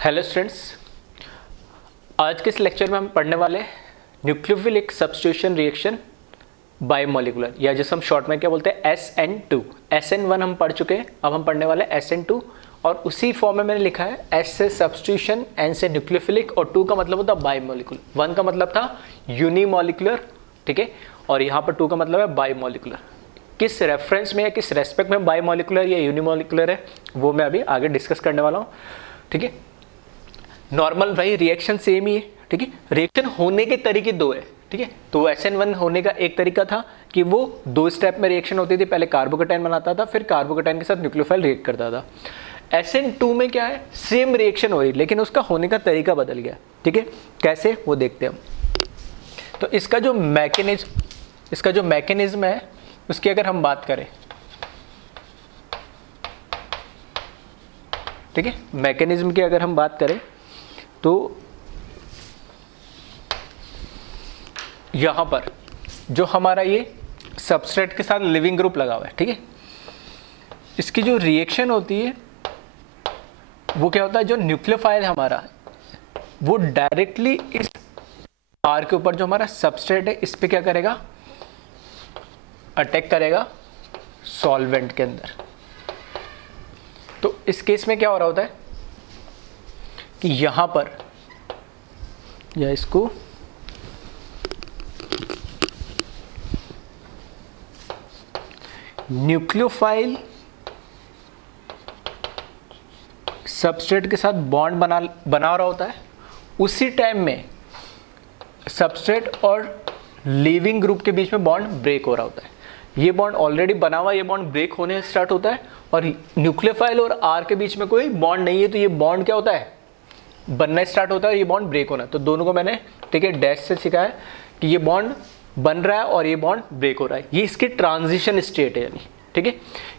Hello students, आज के इस लेक्चर में हम पढ़ने वाले हैं न्यूक्लियोफिलिक सब्स्टिट्यूशन रिएक्शन बायोमोलिकुलर, या जिसे हम शॉर्ट में क्या बोलते हैं SN2। SN1 हम पढ़ चुके हैं, अब हम पढ़ने वाले हैं SN2 और उसी फॉर्म में मैंने लिखा है S से सब्स्टिट्यूशन, N से न्यूक्लियोफिलिक और 2 का मतलब होता है बायोमोलिकुलर। 1 का मतलब था यूनिमोलिकुलर, ठीक है, और यहाँ पर 2 का मतलब है बायोमोलिकुलर। किस रेफरेंस में या किस रेस्पेक्ट में बायोमोलिकुलर या यूनिमोलिकुलर है वो मैं अभी आगे डिस्कस करने वाला हूँ, ठीक है। नॉर्मल भाई रिएक्शन सेम ही है, ठीक है। रिएक्शन होने के तरीके दो है, ठीक है। तो SN1 होने का एक तरीका था कि वो 2 स्टेप में रिएक्शन होती थी, पहले कार्बोकेटाइन बनाता था, फिर कार्बोकेटाइन के साथ न्यूक्लियोफाइल रिएक्ट करता था। SN2 में क्या है, सेम रिएक्शन हो रही लेकिन उसका होने का तरीका बदल गया, ठीक है। कैसे वो देखते हैं हम। तो इसका जो मैकेनिज्म है उसकी अगर हम बात करें, ठीक है, मैकेनिज्म की अगर हम बात करें तो यहां पर जो हमारा ये सबस्ट्रेट के साथ लिविंग ग्रुप लगा हुआ है, ठीक है, इसकी जो रिएक्शन होती है वो क्या होता है, जो न्यूक्लियोफाइल हमारा वो डायरेक्टली इस R के ऊपर जो हमारा सबस्ट्रेट है इस पे क्या करेगा, अटैक करेगा सॉल्वेंट के अंदर। तो इस केस में क्या हो रहा होता है कि यहां पर, या इसको न्यूक्लियोफाइल सबस्ट्रेट के साथ बॉन्ड बना रहा होता है, उसी टाइम में सबस्ट्रेट और लिविंग ग्रुप के बीच में बॉन्ड ब्रेक हो रहा होता है। ये बॉन्ड ऑलरेडी बना हुआ, ये बॉन्ड ब्रेक होने स्टार्ट होता है और न्यूक्लियोफाइल और R के बीच में कोई बॉन्ड नहीं है, तो ये बॉन्ड क्या होता है, बनना स्टार्ट होता है, ये बॉन्ड ब्रेक होना। तो दोनों को मैंने, ठीक है, डैश से सिखाया कि ये बॉन्ड बन रहा है और ये बॉन्ड ब्रेक हो रहा है, ये इसकी ट्रांजिशन स्टेट है यानी, ठीक है।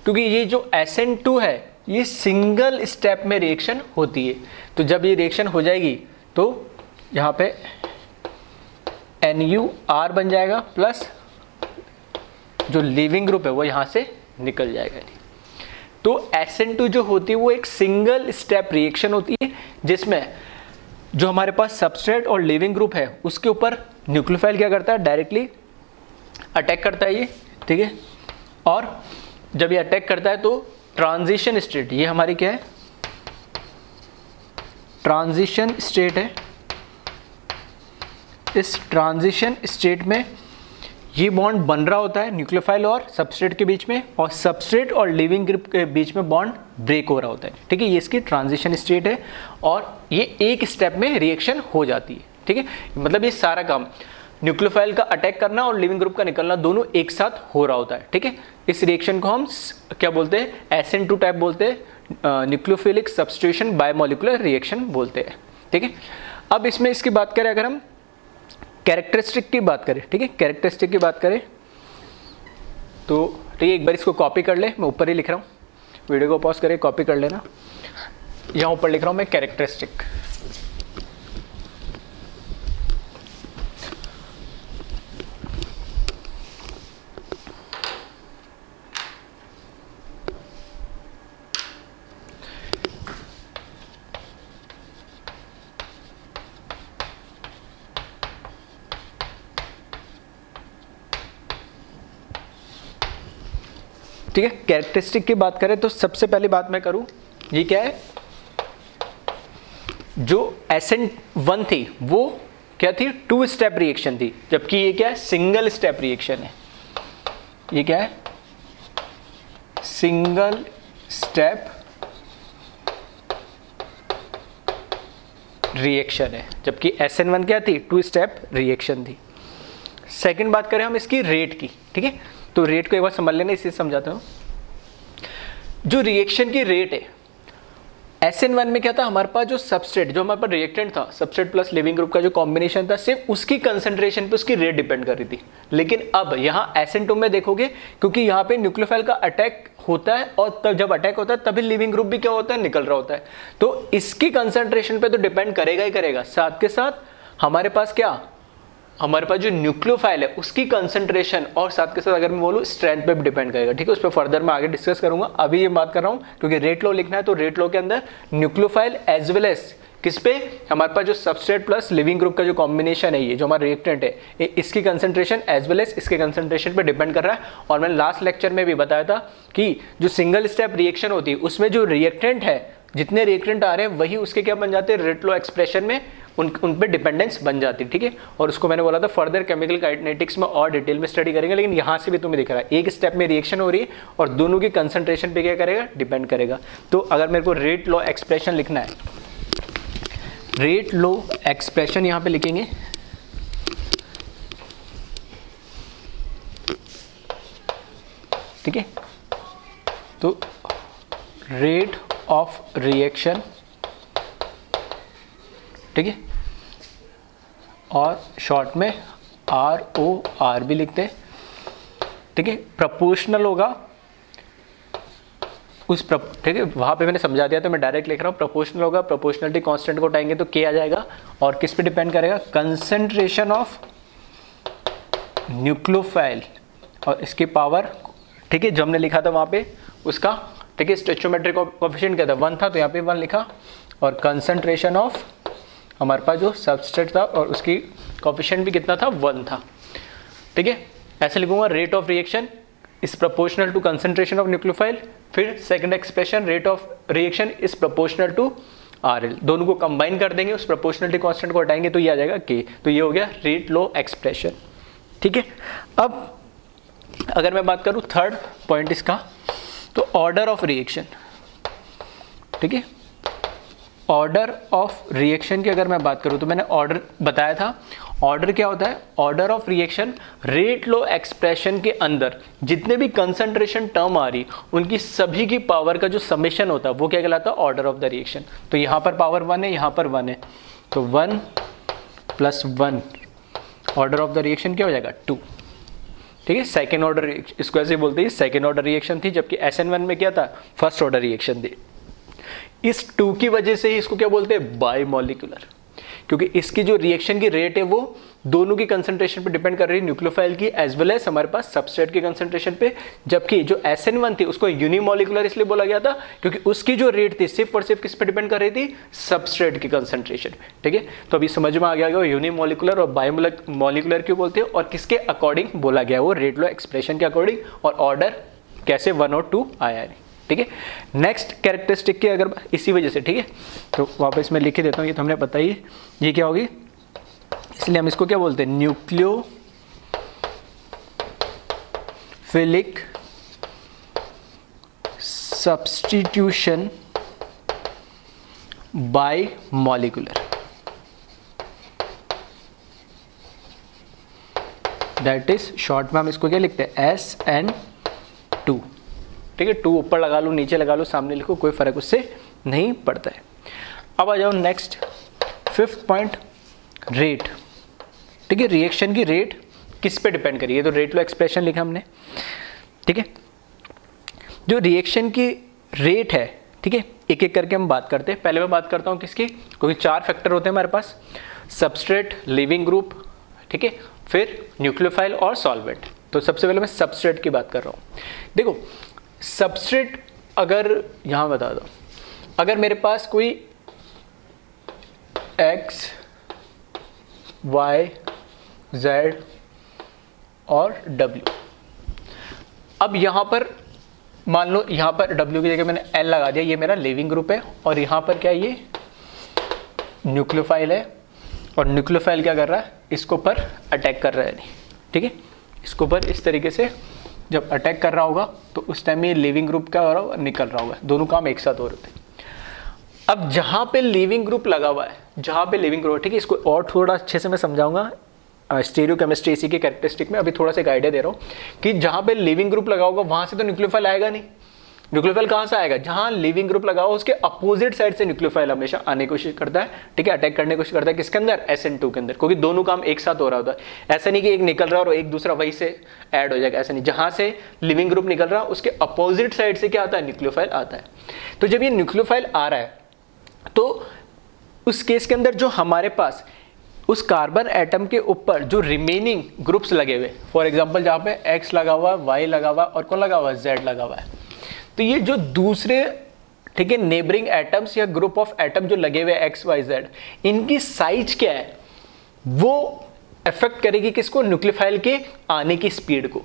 क्योंकि ये जो SN2 है ये सिंगल स्टेप में रिएक्शन होती है, तो जब ये रिएक्शन हो जाएगी तो यहाँ पे NuR बन जाएगा प्लस जो लिविंग ग्रुप है वो यहाँ से निकल जाएगा। तो SN2 जो होती है वो एक सिंगल स्टेप रिएक्शन होती है जिसमें जो हमारे पास सबस्ट्रेट और लिविंग ग्रुप है उसके ऊपर न्यूक्लियोफाइल क्या करता है, डायरेक्टली अटैक करता है ये, ठीक है। और जब ये अटैक करता है तो ट्रांजिशन स्टेट, ये हमारी क्या है, ट्रांजिशन स्टेट है। इस ट्रांजिशन स्टेट में ये बॉन्ड बन रहा होता है न्यूक्लियोफाइल और सबस्ट्रेट के बीच में, और सबस्ट्रेट और लिविंग ग्रुप के बीच में बॉन्ड ब्रेक हो रहा होता है, ठीक है। ये इसकी ट्रांजिशन स्टेट है और ये एक स्टेप में रिएक्शन हो जाती है, ठीक है। मतलब ये सारा काम न्यूक्लियोफाइल का अटैक करना और लिविंग ग्रुप का निकलना दोनों एक साथ हो रहा होता है, ठीक है। इस रिएक्शन को हम क्या बोलते हैं, SN2 टाइप बोलते हैं, न्यूक्लियोफिलिक सब्स्टिट्यूशन बायोमोलिकुलर रिएक्शन बोलते हैं, ठीक है। अब इसमें इसकी बात करें, अगर हम कैरेक्टरिस्टिक की बात करें, ठीक है, कैरेक्टरिस्टिक की बात करें तो ठीक है, एक बार इसको कॉपी कर ले, मैं ऊपर ही लिख रहा हूँ, वीडियो को पॉज करके कॉपी कर लेना। यहाँ ऊपर लिख रहा हूँ मैं कैरेक्टरिस्टिक। ठीक है, कैरेक्टरिस्टिक की बात करें तो सबसे पहली बात मैं करूं, ये क्या है, जो SN1 थी वो क्या थी, 2 स्टेप रिएक्शन थी, जबकि ये क्या है, सिंगल स्टेप रिएक्शन है। ये क्या है, सिंगल स्टेप रिएक्शन है, जबकि SN1 क्या थी, 2 स्टेप रिएक्शन थी। सेकंड बात करें हम इसकी रेट की, ठीक है, तो रेट को एक बार समझ लेना, इसे समझाता हूँ। जो रिएक्शन की रेट है SN1 में क्या था, हमारे पास जो सबस्ट्रेट, जो हमारे पास रिएक्टेंट था, सबस्ट्रेट प्लस लिविंग ग्रुप का जो कॉम्बिनेशन था, सिर्फ उसकी कंसंट्रेशन पे उसकी रेट डिपेंड कर रही थी। लेकिन अब यहाँ SN2 में देखोगे, क्योंकि यहाँ पे न्यूक्लियोफाइल का अटैक होता है और तब जब अटैक होता है तभी लिविंग ग्रुप भी क्या होता है, निकल रहा होता है, तो इसकी कंसंट्रेशन पे तो डिपेंड करेगा ही करेगा। साथ के साथ हमारे पास क्या, हमारे पास जो न्यूक्लियोफाइल है उसकी कंसंट्रेशन और साथ के साथ अगर मैं बोलूँ स्ट्रेंथ पे भी डिपेंड करेगा, ठीक है। उस पर फर्दर मैं आगे डिस्कस करूंगा, अभी ये बात कर रहा हूँ क्योंकि रेट लॉ लिखना है, तो रेट लॉ के अंदर न्यूक्लियोफाइल एज वेल एज किस पे, हमारे पास जो सबस्ट्रेट प्लस लिविंग ग्रुप का जो कॉम्बिनेशन है, ये जो हमारा रिएक्टेंट है, ये इसकी कंसंट्रेशन एज वेल एज इसके कंसंट्रेशन पे डिपेंड कर रहा है। और मैंने लास्ट लेक्चर में भी बताया था कि जो सिंगल स्टेप रिएक्शन होती है उसमें जो रिएक्टेंट है, जितने रिएक्टेंट आ रहे हैं वही उसके क्या बन जाते हैं, रेट लॉ एक्सप्रेशन में उन पे डिपेंडेंस बन जाती है, ठीक है। और उसको मैंने बोला था फर्दर केमिकल काइनेटिक्स में और डिटेल में स्टडी करेंगे, लेकिन यहाँ से भी तुम्हें दिख रहा है एक स्टेप में रिएक्शन हो रही है और दोनों की कंसंट्रेशन पे क्या करेगा, डिपेंड करेगा। तो अगर मेरे को रेट लॉ एक्सप्रेशन लिखना है, रेट लॉ एक्सप्रेशन यहाँ पे लिखेंगे, ठीक है। तो रेट ऑफ रिएक्शन, ठीक है, और शॉर्ट में ROR भी लिखते हैं, ठीक है। प्रोपोर्शनल होगा उस ठीक है, वहां पे मैंने समझा दिया तो मैं डायरेक्ट लिख रहा हूँ। प्रोपोर्शनल होगा, प्रोपोर्शनलिटी कांस्टेंट को उठाएंगे तो K आ जाएगा, और किस पे डिपेंड करेगा, कंसंट्रेशन ऑफ न्यूक्लियोफाइल और इसकी पावर, ठीक है, जो हमने लिखा था वहां पे उसका, ठीक है, स्टोइचोमेट्रिक कोएफिशिएंट क्या था, 1 था, तो यहाँ पे 1 लिखा, और कंसंट्रेशन ऑफ हमारे पास जो सबस्ट्रेट था और उसकी कोएफिशिएंट भी कितना था, 1 था, ठीक है। ऐसे लिखूंगा, rate of reaction is proportional to concentration of nucleophile, फिर second expression rate of reaction is proportional to RL, दोनों को कंबाइन कर देंगे, उस प्रोपोर्शनलिटी कांस्टेंट को हटाएंगे तो ये आ जाएगा K। तो ये हो गया रेट लॉ एक्सप्रेशन, ठीक है। अब अगर मैं बात करूं थर्ड पॉइंट इसका, तो ऑर्डर ऑफ रिएक्शन, ठीक है। ऑर्डर ऑफ रिएक्शन की अगर मैं बात करूं तो मैंने ऑर्डर बताया था। ऑर्डर क्या होता है, order of reaction rate law expression के अंदर जितने भी कंसंट्रेशन टर्म आ रही उनकी सभी की पावर का जो समेशन होता है वो क्या कहलाता है, ऑर्डर ऑफ द रिएक्शन। तो यहाँ पर पावर 1 है, यहाँ पर 1 है, तो 1 + 1 ऑर्डर ऑफ द रिएक्शन क्या हो जाएगा, 2, ठीक है। सेकेंड ऑर्डर, इसको ऐसे बोलते हैं सेकेंड ऑर्डर रिएक्शन थी, जबकि SN1 में क्या था, फर्स्ट ऑर्डर रिएक्शन थी। इस 2 की वजह से ही इसको क्या बोलते हैं, बायमॉलिक्यूलर, क्योंकि इसकी जो रिएक्शन की रेट है वो दोनों की कंसंट्रेशन पे डिपेंड कर रही है, न्यूक्लियोफाइल की एज वेल एज हमारे पास सबस्ट्रेट की कंसंट्रेशन पे। जबकि जो SN1 थी उसको यूनिमॉलिक्यूलर इसलिए बोला गया था क्योंकि उसकी जो रेट थी सिर्फ और सिर्फ किस पे डिपेंड कर रही थी, सबस्ट्रेट की कंसंट्रेशन पे, ठीक है। तो अभी समझ में आ गया यूनिमॉलिक्यूलर और बायोमॉलिक्यूलर क्यों बोलते हैं और किसके अकॉर्डिंग बोला गया, वो रेट लॉ एक्सप्रेशन के अकॉर्डिंग, और ऑर्डर कैसे 1 और 2 आया है, ठीक है। नेक्स्ट कैरेक्टरिस्टिक की अगर इसी वजह से, ठीक है, तो वापस मैं लिख ही देता हूँ, ये तो हमने बताई है, ये क्या होगी, इसलिए हम इसको क्या बोलते हैं, nucleophilic substitution bye molecular, that is short में हम इसको क्या लिखते हैं, SN2, ठीक है। 2 ऊपर लगा लो, नीचे लगा लो, सामने लिखो, कोई फर्क उससे नहीं पड़ता है। अब आ जाओ नेक्स्ट 5th पॉइंट, रेट, ठीक है। रिएक्शन की रेट किस पे डिपेंड करी है, तो रेट लॉ एक्सप्रेशन लिखा हमने, ठीक है। जो रिएक्शन की रेट है, ठीक है, एक एक करके हम बात करते हैं। पहले मैं बात करता हूँ किसकी, क्योंकि 4 फैक्टर होते हैं हमारे पास, सबस्ट्रेट, लिविंग ग्रुप, ठीक है, फिर न्यूक्लियोफाइल और सॉल्वेंट। तो सबसे पहले मैं सबस्ट्रेट की बात कर रहा हूँ। देखो सबस्ट्रेट, अगर यहाँ बता दो, अगर मेरे पास कोई X, Y, Z और W, अब यहाँ पर मान लो, यहाँ पर W की जगह मैंने L लगा दिया, ये मेरा लिविंग ग्रुप है, और यहाँ पर क्या, ये न्यूक्लियोफाइल है, और न्यूक्लियोफाइल क्या कर रहा है, इसको पर अटैक कर रहा है, ठीक है। इसको पर इस तरीके से जब अटैक कर रहा होगा तो उस टाइम में ये लिविंग ग्रुप क्या हो रहा होगा, निकल रहा होगा, दोनों काम एक साथ हो रहे थे। अब जहाँ पे लिविंग ग्रुप लगा हुआ है, जहाँ पे लिविंग ग्रुप, ठीक है, इसको और थोड़ा अच्छे से मैं समझाऊंगा स्टीरियो केमिस्ट्री इसी के कैरेक्टरिस्टिक में। अभी थोड़ा सा एक आइडिया दे रहा हूँ कि जहाँ पे लिविंग ग्रुप लगा होगा वहाँ से तो न्यूक्लियोफाइल आएगा नहीं। न्यूक्लियोफाइल कहाँ से आएगा, जहाँ लिविंग ग्रुप लगा हो उसके अपोजिट साइड से न्यूक्लियोफाइल हमेशा आने की कोशिश करता है, ठीक है, अटैक करने की कोशिश करता है, किसके अंदर, SN2 के अंदर, क्योंकि दोनों काम एक साथ हो रहा होता है। ऐसा नहीं कि एक निकल रहा है और एक दूसरा वहीं से ऐड हो जाएगा, ऐसा नहीं। जहाँ से लिविंग ग्रुप निकल रहा है उसके अपोजिट साइड से क्या आता है, न्यूक्लियोफाइल आता है। तो जब ये न्यूक्लियोफाइल आ रहा है तो उस केस के अंदर जो हमारे पास उस कार्बन एटम के ऊपर जो रिमेनिंग ग्रुप्स लगे हुए, फॉर एग्जांपल जहाँ पे X लगा हुआ है, Y लगा हुआ है और कौन लगा हुआ है, Z लगा हुआ है, तो ये जो दूसरे ठीक है, नेबरिंग एटम्स या ग्रुप ऑफ एटम जो लगे हुए एक्स वाई जेड, इनकी साइज क्या है वो अफेक्ट करेगी किसको, न्यूक्लियोफाइल के आने की स्पीड को।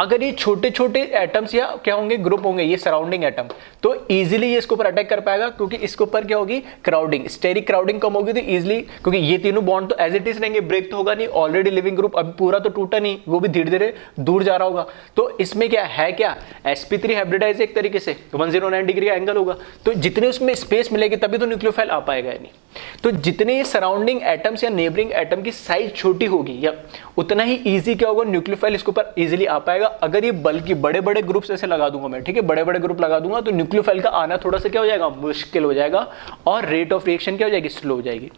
अगर ये छोटे छोटे एटम्स या क्या होंगे, ग्रुप होंगे, ये सराउंडिंग एटम, तो इजीली ये इसके ऊपर अटैक कर पाएगा, क्योंकि इसके ऊपर क्या होगी, क्राउडिंग, स्टेरिक क्राउडिंग कम होगी, तो इजीली, क्योंकि ये तीनों बॉन्ड तो एज इट इज रहेंगे, ब्रेक तो होगा नहीं, ऑलरेडी लिविंग ग्रुप अभी पूरा तो टूटा नहीं, वो भी धीरे धीरे दूर जा रहा होगा। तो इसमें क्या है, क्या sp3 हाइब्रिडाइज एक तरीके से 109 डिग्री का एंगल होगा, तो जितने उसमें स्पेस मिलेगी तभी तो न्यूक्लियोफाइल आ पाएगा नहीं। तो जितने सराउंडिंग एटम्स या नेबरिंग एटम की साइज छोटी होगी या उतना ही इजी क्या होगा, न्यूक्लियोफाइल इसके ऊपर इजीली आ पाएगा। अगर ये बल्कि बड़े बड़े ग्रुप्स ऐसे लगा दूंगा मैं, ठीक है, बड़े बड़े ग्रुप लगा दूंगा, तो न्यूक्लियोफाइल का आना थोड़ा सा क्या हो जाएगा, मुश्किल हो जाएगा, और रेट ऑफ रिएक्शन क्या हो जाएगी, स्लो हो जाएगी।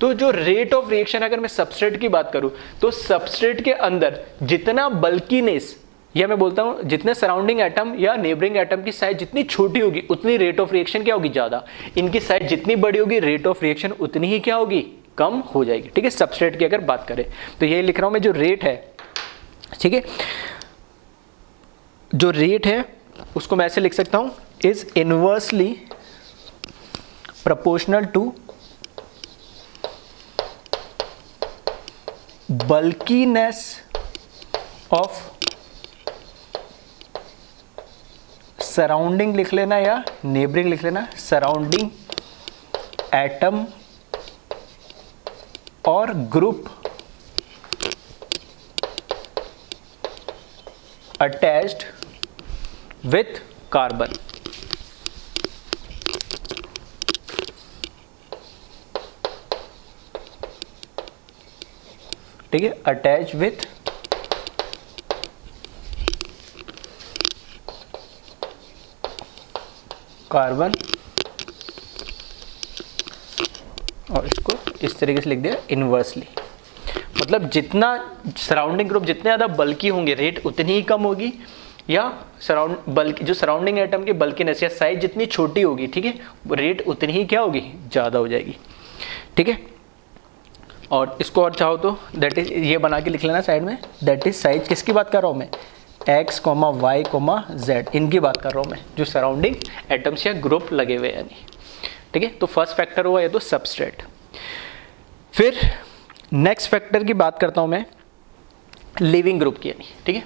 तो जो रेट ऑफ रिएक्शन, अगर मैं सबस्ट्रेट की बात करूं, तो सबस्ट्रेट के अंदर जितना बल्कीनेस, या मैं बोलता हूं जितने सराउंडिंग एटम या नेबरिंग एटम की साइज जितनी छोटी होगी उतनी रेट ऑफ रिएक्शन क्या होगी, ज्यादा। इनकी साइज जितनी बड़ी होगी रेट ऑफ रिएक्शन उतनी ही क्या होगी, कम हो जाएगी। ठीक है, सबस्ट्रेट की अगर बात करें तो ये लिख रहा हूं मैं, जो रेट है, ठीक है, जो रेट है उसको मैं ऐसे लिख सकता हूं, is inversely proportional to bulkiness of surrounding लिख लेना या नेबरिंग लिख लेना, सराउंडिंग एटम और ग्रुप अटैच्ड विथ कार्बन। ठीक है, अटैच विथ कार्बन, और इसको इस तरीके से लिख दिया इनवर्सली, मतलब जितना सराउंडिंग ग्रुप जितने ज़्यादा बल्कि होंगे रेट उतनी ही कम होगी, या जो सराउंडिंग एटम की बल्कीनेस या साइज जितनी छोटी होगी, ठीक है, रेट उतनी ही क्या होगी, ज़्यादा हो जाएगी। ठीक है, और इसको और चाहो तो दैट इज ये बना के लिख लेना साइड में, दैट इज साइज किसकी बात कर रहा हूँ मैं, x, y, z, इनकी बात कर रहा हूँ मैं, जो सराउंडिंग एटम्स या ग्रुप लगे हुए यानी। ठीक है, तो फर्स्ट फैक्टर हुआ ये तो सबस्ट्रेट। फिर नेक्स्ट फैक्टर की बात करता हूँ मैं, लिविंग ग्रुप की यानी। ठीक है,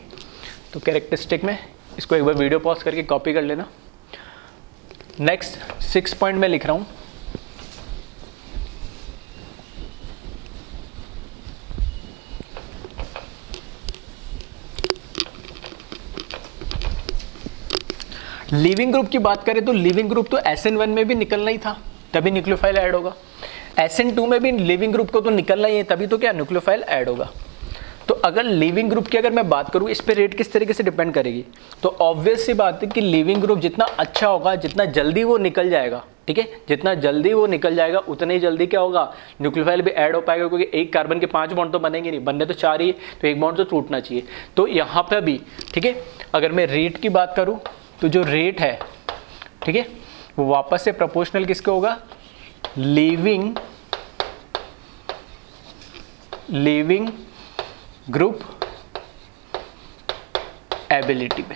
तो कैरेक्टरिस्टिक में इसको एक बार वीडियो पॉज करके कॉपी कर लेना। नेक्स्ट 6 पॉइंट में लिख रहा हूँ, लिविंग ग्रुप की बात करें तो लिविंग ग्रुप तो SN1 में भी निकलना ही था, तभी न्यूक्लियोफाइल ऐड होगा। SN2 में भी लिविंग ग्रुप को तो निकलना ही है, तभी तो क्या न्यूक्लियोफाइल ऐड होगा। तो अगर लिविंग ग्रुप की अगर मैं बात करूं, इस पे रेट किस तरीके से डिपेंड करेगी, तो ऑब्वियस सी बात है कि लिविंग ग्रुप जितना अच्छा होगा, जितना जल्दी वो निकल जाएगा, ठीक है, जितना जल्दी वो निकल जाएगा उतना ही जल्दी क्या होगा, न्यूक्लियोफाइल भी ऐड हो पाएगा, क्योंकि एक कार्बन के 5 बॉन्ड तो बनेंगे नहीं, बनने तो 4 ही, तो एक बॉन्ड तो टूटना चाहिए। तो यहाँ पर भी ठीक है, अगर मैं रेट की बात करूँ तो जो रेट है, ठीक है, वो वापस से प्रोपोर्शनल किसके होगा, लिविंग ग्रुप एबिलिटी पे।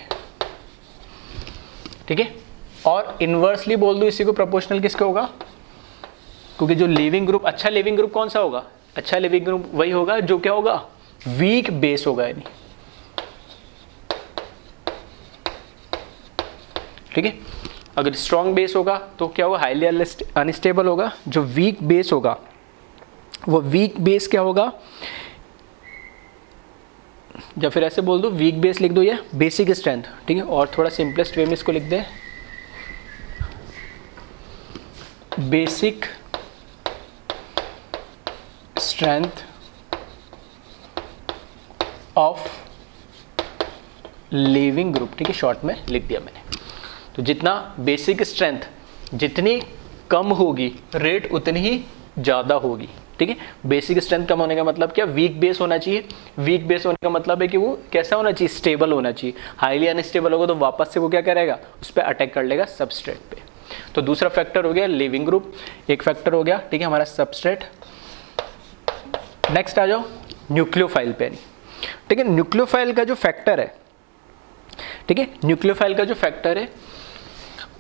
ठीक है, और इनवर्सली बोल दो इसी को, प्रोपोर्शनल किसके होगा, क्योंकि जो लिविंग ग्रुप, अच्छा लिविंग ग्रुप कौन सा होगा, अच्छा लिविंग ग्रुप वही होगा जो क्या होगा, वीक बेस होगा यानी। ठीक है, अगर स्ट्रॉन्ग बेस होगा तो क्या होगा, हाईली अनस्टेबल होगा। जो वीक बेस होगा वो वीक बेस क्या होगा, या फिर ऐसे बोल दो वीक बेस लिख दो, या बेसिक स्ट्रेंथ। ठीक है, और थोड़ा सिंपलेस्ट वे में इसको लिख दे, basic strength of leaving group. ठीक है, शॉर्ट में लिख दिया मैंने। तो जितना बेसिक स्ट्रेंथ जितनी कम होगी रेट उतनी ही ज़्यादा होगी। ठीक है, बेसिक स्ट्रेंथ कम होने का मतलब क्या, वीक बेस होना चाहिए। वीक बेस होने का मतलब है कि वो कैसा होना चाहिए, स्टेबल होना चाहिए। हाईली अनस्टेबल होगा तो वापस से वो क्या करेगा, उस पर अटैक कर लेगा सबस्ट्रेट पे। तो दूसरा फैक्टर हो गया लिविंग ग्रुप, एक फैक्टर हो गया ठीक है हमारा सबस्ट्रेट। नेक्स्ट आ जाओ न्यूक्लियोफाइल पे। ठीक है, न्यूक्लियोफाइल का जो फैक्टर है, ठीक है, न्यूक्लियोफाइल का जो फैक्टर है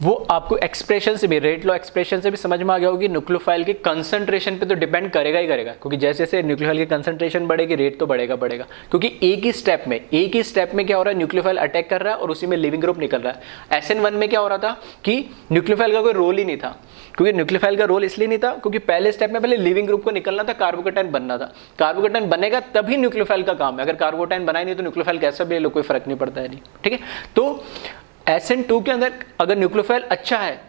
वो आपको एक्सप्रेशन से भी, रेट लॉ एक्सप्रेशन से भी समझ में आ गया होगी, न्यूक्लियोफाइल की कंसंट्रेशन पे तो डिपेंड करेगा ही करेगा, क्योंकि जैसे जैसे न्यूक्लियोफाइल की कंसंट्रेशन बढ़ेगी रेट तो बढ़ेगा बढ़ेगा, क्योंकि एक ही स्टेप में क्या हो रहा है, न्यूक्लियोफाइल अटैक कर रहा है और उसी में लिविंग ग्रुप निकल रहा है। SN1 में क्या हो रहा था कि न्यूक्लियोफाइल का कोई रोल ही नहीं था, क्योंकि न्यूक्लियोफाइल का रोल इसलिए नहीं था क्योंकि पहले स्टेप में पहले लिविंग ग्रुप को निकलना था, कार्बोकेटाइन बनना था, कार्बोकेटाइन बनेगा तभी न्यूक्लियोफाइल का काम है, अगर कार्बोकेटाइन बनाए नहीं तो न्यूक्लियोफाइल कैसा भी ले लो कोई फर्क नहीं पड़ता है नहीं, ठीक है। तो SN2 के अंदर अगर न्यूक्लियोफाइल अच्छा है,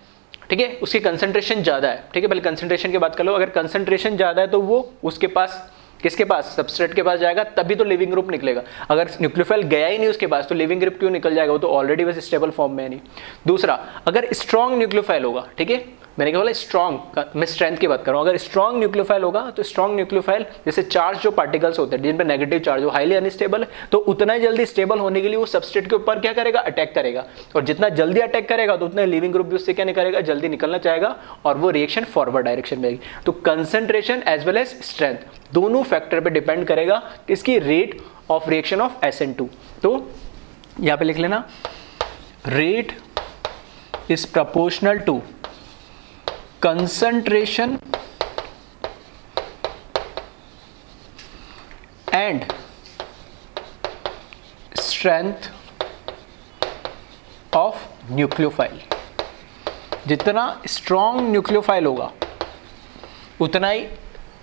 ठीक है, उसकी कंसंट्रेशन ज्यादा है, ठीक है, पहले कंसंट्रेशन की बात कर लो, अगर कंसंट्रेशन ज्यादा है तो वो उसके पास, किसके पास, सबस्ट्रेट के पास जाएगा, तभी तो लिविंग ग्रुप निकलेगा। अगर न्यूक्लियोफाइल गया ही नहीं उसके पास तो लिविंग ग्रुप क्यों निकल जाएगा, वो तो ऑलरेडी बस स्टेबल फॉर्म में है नहीं। दूसरा, अगर स्ट्रॉन्ग न्यूक्लियोफाइल होगा, ठीक है, मैंने क्या बोला स्ट्रॉन्ग, मैं स्ट्रेंथ की बात कर रहा हूँ, अगर स्ट्रॉन्ग न्यूक्लियोफाइल होगा तो स्ट्रॉन्ग न्यूक्लियोफाइल जैसे चार्ज जो पार्टिकल्स होते हैं जिन पे नेगेटिव चार्ज हो, हाईली अनस्टेबल है, तो उतना ही जल्दी स्टेबल होने के लिए वो सबस्ट्रेट के ऊपर क्या करेगा, अटैक करेगा, और जितना जल्दी अटैक करेगा तो उतना लिविंग ग्रुप भी उससे क्या नहीं करेगा, जल्दी निकलना चाहेगा और वो रिएक्शन फॉरवर्ड डायरेक्शन में आएगी। तो concentration as well as strength दोनों फैक्टर पे डिपेंड करेगा किसकी, rate of reaction of SN2। तो यहां पे लिख लेना, rate is proportional to concentration and strength of nucleophile। जितना स्ट्रॉन्ग न्यूक्लियोफाइल होगा उतना ही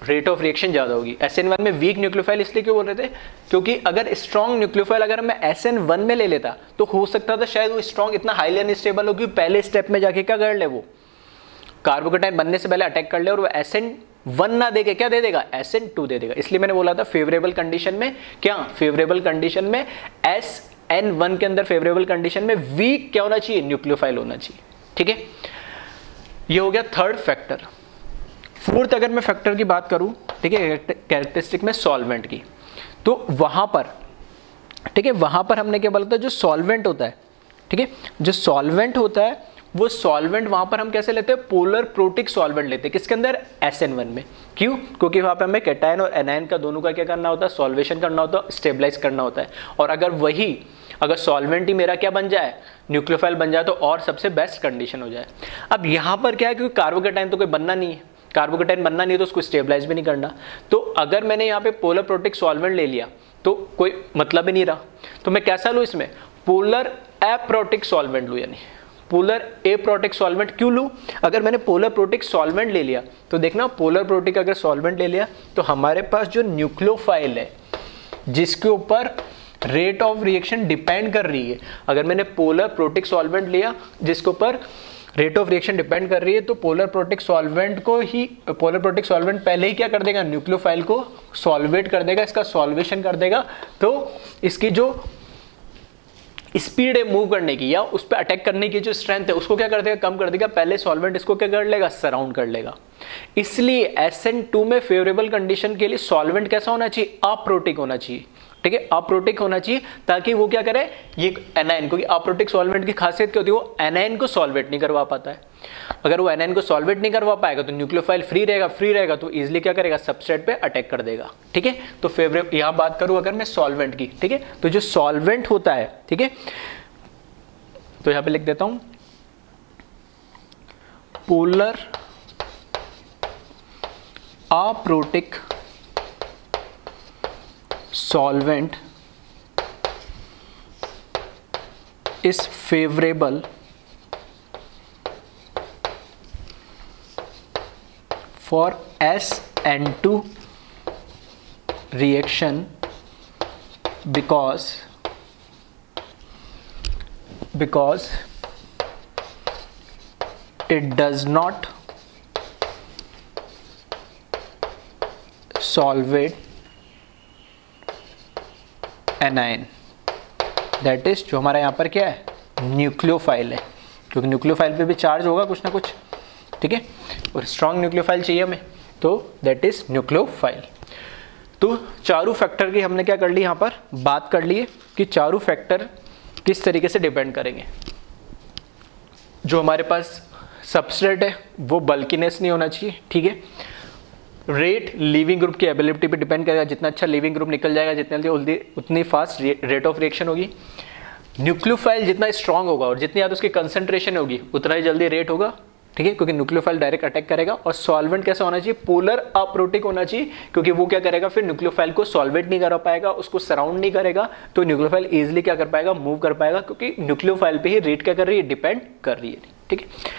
रेट ऑफ रिएक्शन ज्यादा होगी। SN1 में वीक न्यूक्लियोफाइल इसलिए क्यों बोल रहे थे, क्योंकि अगर स्ट्रॉन्ग न्यूक्लियोफाइल अगर मैं SN1 में ले लेता तो हो सकता था शायद वो स्ट्रॉन्ग इतना हाईली अनस्टेबल हो कि पहले स्टेप में जाके क्या कर ले, वो कार्बोकेटाइन बनने से पहले अटैक कर ले और वो SN1 ना देके क्या दे देगा, SN2 दे देगा। इसलिए मैंने बोला था फेवरेबल कंडीशन में क्या, फेवरेबल कंडीशन में SN1 के अंदर फेवरेबल कंडीशन में वीक क्या होना चाहिए, न्यूक्लियोफाइल होना चाहिए, ठीक है। ये हो गया थर्ड फैक्टर। फोर्थ अगर मैं फैक्टर की बात करूं, ठीक है, कैरेक्टरिस्टिक में सॉल्वेंट की, तो वहां पर, ठीक है, वहां पर हमने क्या बोला था, जो सॉल्वेंट होता है, ठीक है, जो सॉल्वेंट होता है वो सॉल्वेंट वहां पर हम कैसे लेते हैं, पोलर प्रोटिक सॉल्वेंट लेते हैं, किसके अंदर, SN1 में। क्यों, क्योंकि वहां पे हमें कैटायन और एनायन का दोनों का क्या करना होता है, सॉल्वेशन करना होता है, स्टेबलाइज करना होता है। और अगर सॉल्वेंट ही मेरा क्या बन जाए, न्यूक्लियोफाइल बन जाए, तो और सबसे बेस्ट कंडीशन हो जाए। अब यहाँ पर क्या है, क्योंकि कार्बोकेटाइन तो कोई बनना नहीं है, कार्बोकेटाइन बनना नहीं है तो उसको स्टेबलाइज भी नहीं करना, तो अगर मैंने यहाँ पे पोलर प्रोटिक सॉल्वेंट ले लिया तो कोई मतलब ही नहीं रहा। तो मैं कैसा लूँ इसमें, पोलर एप्रोटिक सॉल्वेंट लूँ, यानी पोलर एप्रोटिक सॉल्वेंट क्यों लूं, अगर मैंने पोलर प्रोटिक सॉल्वेंट ले लिया तो देखना, पोलर प्रोटिक अगर सॉल्वेंट ले लिया तो हमारे पास जो न्यूक्लियोफाइल है जिसके ऊपर रेट ऑफ रिएक्शन डिपेंड कर रही है, अगर मैंने पोलर प्रोटिक सॉल्वेंट लिया जिसके ऊपर रेट ऑफ रिएक्शन डिपेंड कर रही है, तो पोलर प्रोटिक सॉल्वेंट पहले ही क्या कर देगा, न्यूक्लियोफाइल को सॉल्वेट कर देगा, इसका सॉल्वेशन कर देगा, तो इसकी जो स्पीड है मूव करने की या उस पर अटैक करने की जो स्ट्रेंथ है उसको क्या कर देगा, कम कर देगा, पहले सॉल्वेंट इसको क्या कर लेगा, सराउंड कर लेगा। इसलिए SN2 में फेवरेबल कंडीशन के लिए सॉल्वेंट कैसा होना चाहिए, अप्रोटिक होना चाहिए, ठीक है, अप्रोटिक होना चाहिए, ताकि वो क्या करे, ये एनायन, क्योंकि अप्रोटिक सॉल्वेंट की खासियत क्या होती है, वो एनायन को सॉल्वेट नहीं करवा पाता है। अगर वो एनायन को सॉल्वेट नहीं करवा पाएगा तो न्यूक्लियोफाइल फ्री रहेगा तो इजीली क्या करेगा, सबस्ट्रेट पे अटैक कर देगा, ठीक है। तो फेवरेट यहां बात करूं अगर मैं सॉल्वेंट की, ठीक है, तो जो सॉल्वेंट होता है, ठीक है, तो यहां पे लिख देता हूं, polar aprotic solvent is favorable for SN2 reaction because it does not solvate anion, that is जो हमारा यहाँ पर क्या है, न्यूक्लियोफाइल है, क्योंकि न्यूक्लियोफाइल पे भी चार्ज होगा कुछ ना कुछ, ठीक है, और स्ट्रॉन्ग न्यूक्लियोफाइल चाहिए हमें, तो दैट इज न्यूक्लियोफाइल। तो चारों फैक्टर की हमने क्या कर ली, यहाँ पर बात कर ली है कि चारों फैक्टर किस तरीके से डिपेंड करेंगे। जो हमारे पास सबस्ट्रेट है वो बल्कीनेस नहीं होना चाहिए, ठीक है, रेट लिविंग ग्रुप की एबिलिटी पे डिपेंड करेगा, जितना अच्छा लिविंग ग्रुप निकल जाएगा जितनी जल्दी उतनी फास्ट रेट ऑफ रिएक्शन होगी। न्यूक्लियोफाइल जितना स्ट्रांग होगा और जितनी ज़्यादा उसकी कंसंट्रेशन होगी उतना ही जल्दी रेट होगा, ठीक है, क्योंकि न्यूक्लियोफाइल डायरेक्ट अटैक करेगा। और सॉल्वेंट कैसा होना चाहिए, पोलर अप्रोटिक होना चाहिए, क्योंकि वो क्या करेगा फिर न्यूक्लियोफाइल को सॉल्वेट नहीं कर पाएगा, उसको सराउंड नहीं करेगा, तो न्यूक्लियोफाइल इजिली क्या कर पाएगा, मूव कर पाएगा, क्योंकि न्यूक्लियोफाइल पे ही रेट क्या कर रही है, डिपेंड कर रही है, ठीक है।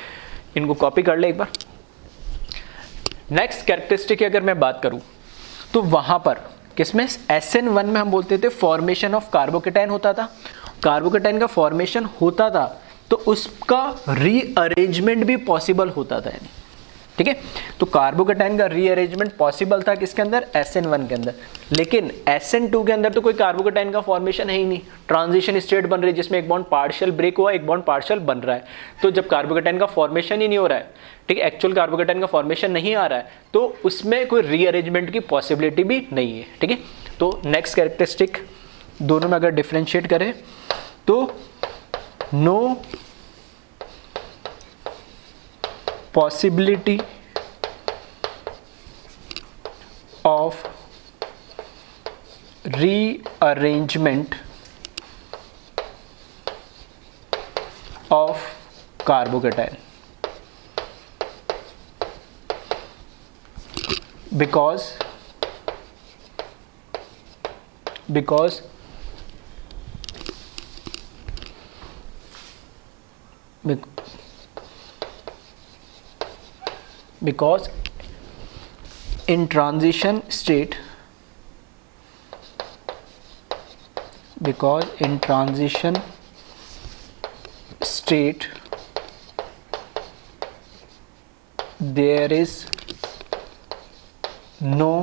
इनको कॉपी कर ले एक बार। नेक्स्ट कैरेक्टरिस्टिक की अगर मैं बात करूं तो वहां पर किसमें, SN1 में हम बोलते थे फॉर्मेशन ऑफ कार्बोकेटाइन होता था। कार्बोकेटाइन का फॉर्मेशन होता था तो उसका रीअरेंजमेंट भी पॉसिबल होता था, यानी ठीक है। तो कार्बोकेटाइन का रीअरेंजमेंट पॉसिबल था किसके अंदर, SN1 के अंदर। लेकिन SN2 के अंदर तो कोई कार्बोकेटाइन का फॉर्मेशन है ही नहीं, ट्रांजिशन स्टेट बन रही है जिसमें एक बॉन्ड पार्शियल ब्रेक हुआ, एक बॉन्ड पार्शियल बन रहा है। तो जब कार्बोकेटाइन का फॉर्मेशन ही नहीं हो रहा है, ठीक है, एक्चुअल कार्बोकेटाइन का फॉर्मेशन नहीं आ रहा है, तो उसमें कोई रीअरेंजमेंट की पॉसिबिलिटी भी नहीं है, ठीक है। तो नेक्स्ट कैरेक्टरिस्टिक दोनों में अगर डिफ्रेंशिएट करें तो no possibility of rearrangement of carbocation because in transition state there is no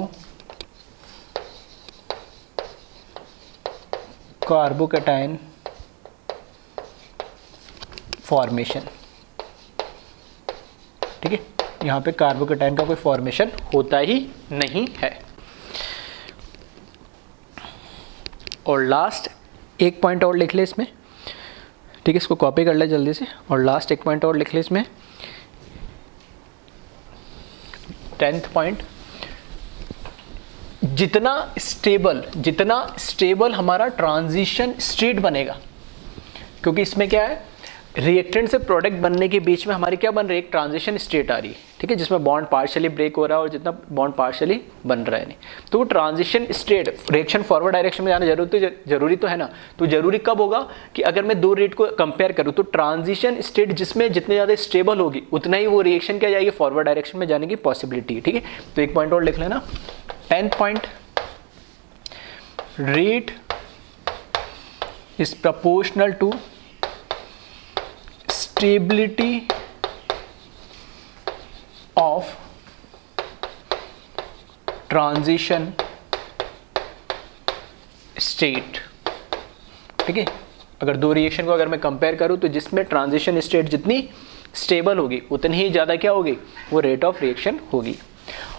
carbocation formation, ठीक है। यहाँ पे कार्बोकेटाइन का कोई फॉर्मेशन होता ही नहीं है। और लास्ट एक पॉइंट और लिख ले इसमें, ठीक है, इसको कॉपी कर ले जल्दी से। और लास्ट एक पॉइंट और लिख ले इसमें, 10th पॉइंट, जितना स्टेबल हमारा ट्रांजिशन स्टेट बनेगा, क्योंकि इसमें क्या है, रिएक्टेंट से प्रोडक्ट बनने के बीच में हमारी क्या बन रही है, एक ट्रांजिशन स्टेट आ रही है, ठीक है, जिसमें बॉन्ड पार्शियली ब्रेक हो रहा है और जितना बॉन्ड पार्शियली बन रहा है नहीं, तो वो transition state reaction forward direction में जाना जरूरी तो है ना। तो जरूरी कब होगा कि अगर मैं दो रेट को कंपेयर करूँ तो ट्रांजिशन स्टेट जिसमें जितनी ज़्यादा स्टेबल होगी उतना ही वो रिएक्शन क्या जाएगी, फॉरवर्ड डायरेक्शन में जाने की पॉसिबिलिटी है, ठीक है। तो एक पॉइंट और लिख लेना, 10th point, rate is proportional to stability of transition state, ठीक है। अगर दो रिएक्शन को अगर मैं कंपेयर करूं तो जिसमें ट्रांजिशन स्टेट जितनी स्टेबल होगी उतनी ही ज़्यादा क्या होगी, वो रेट ऑफ रिएक्शन होगी।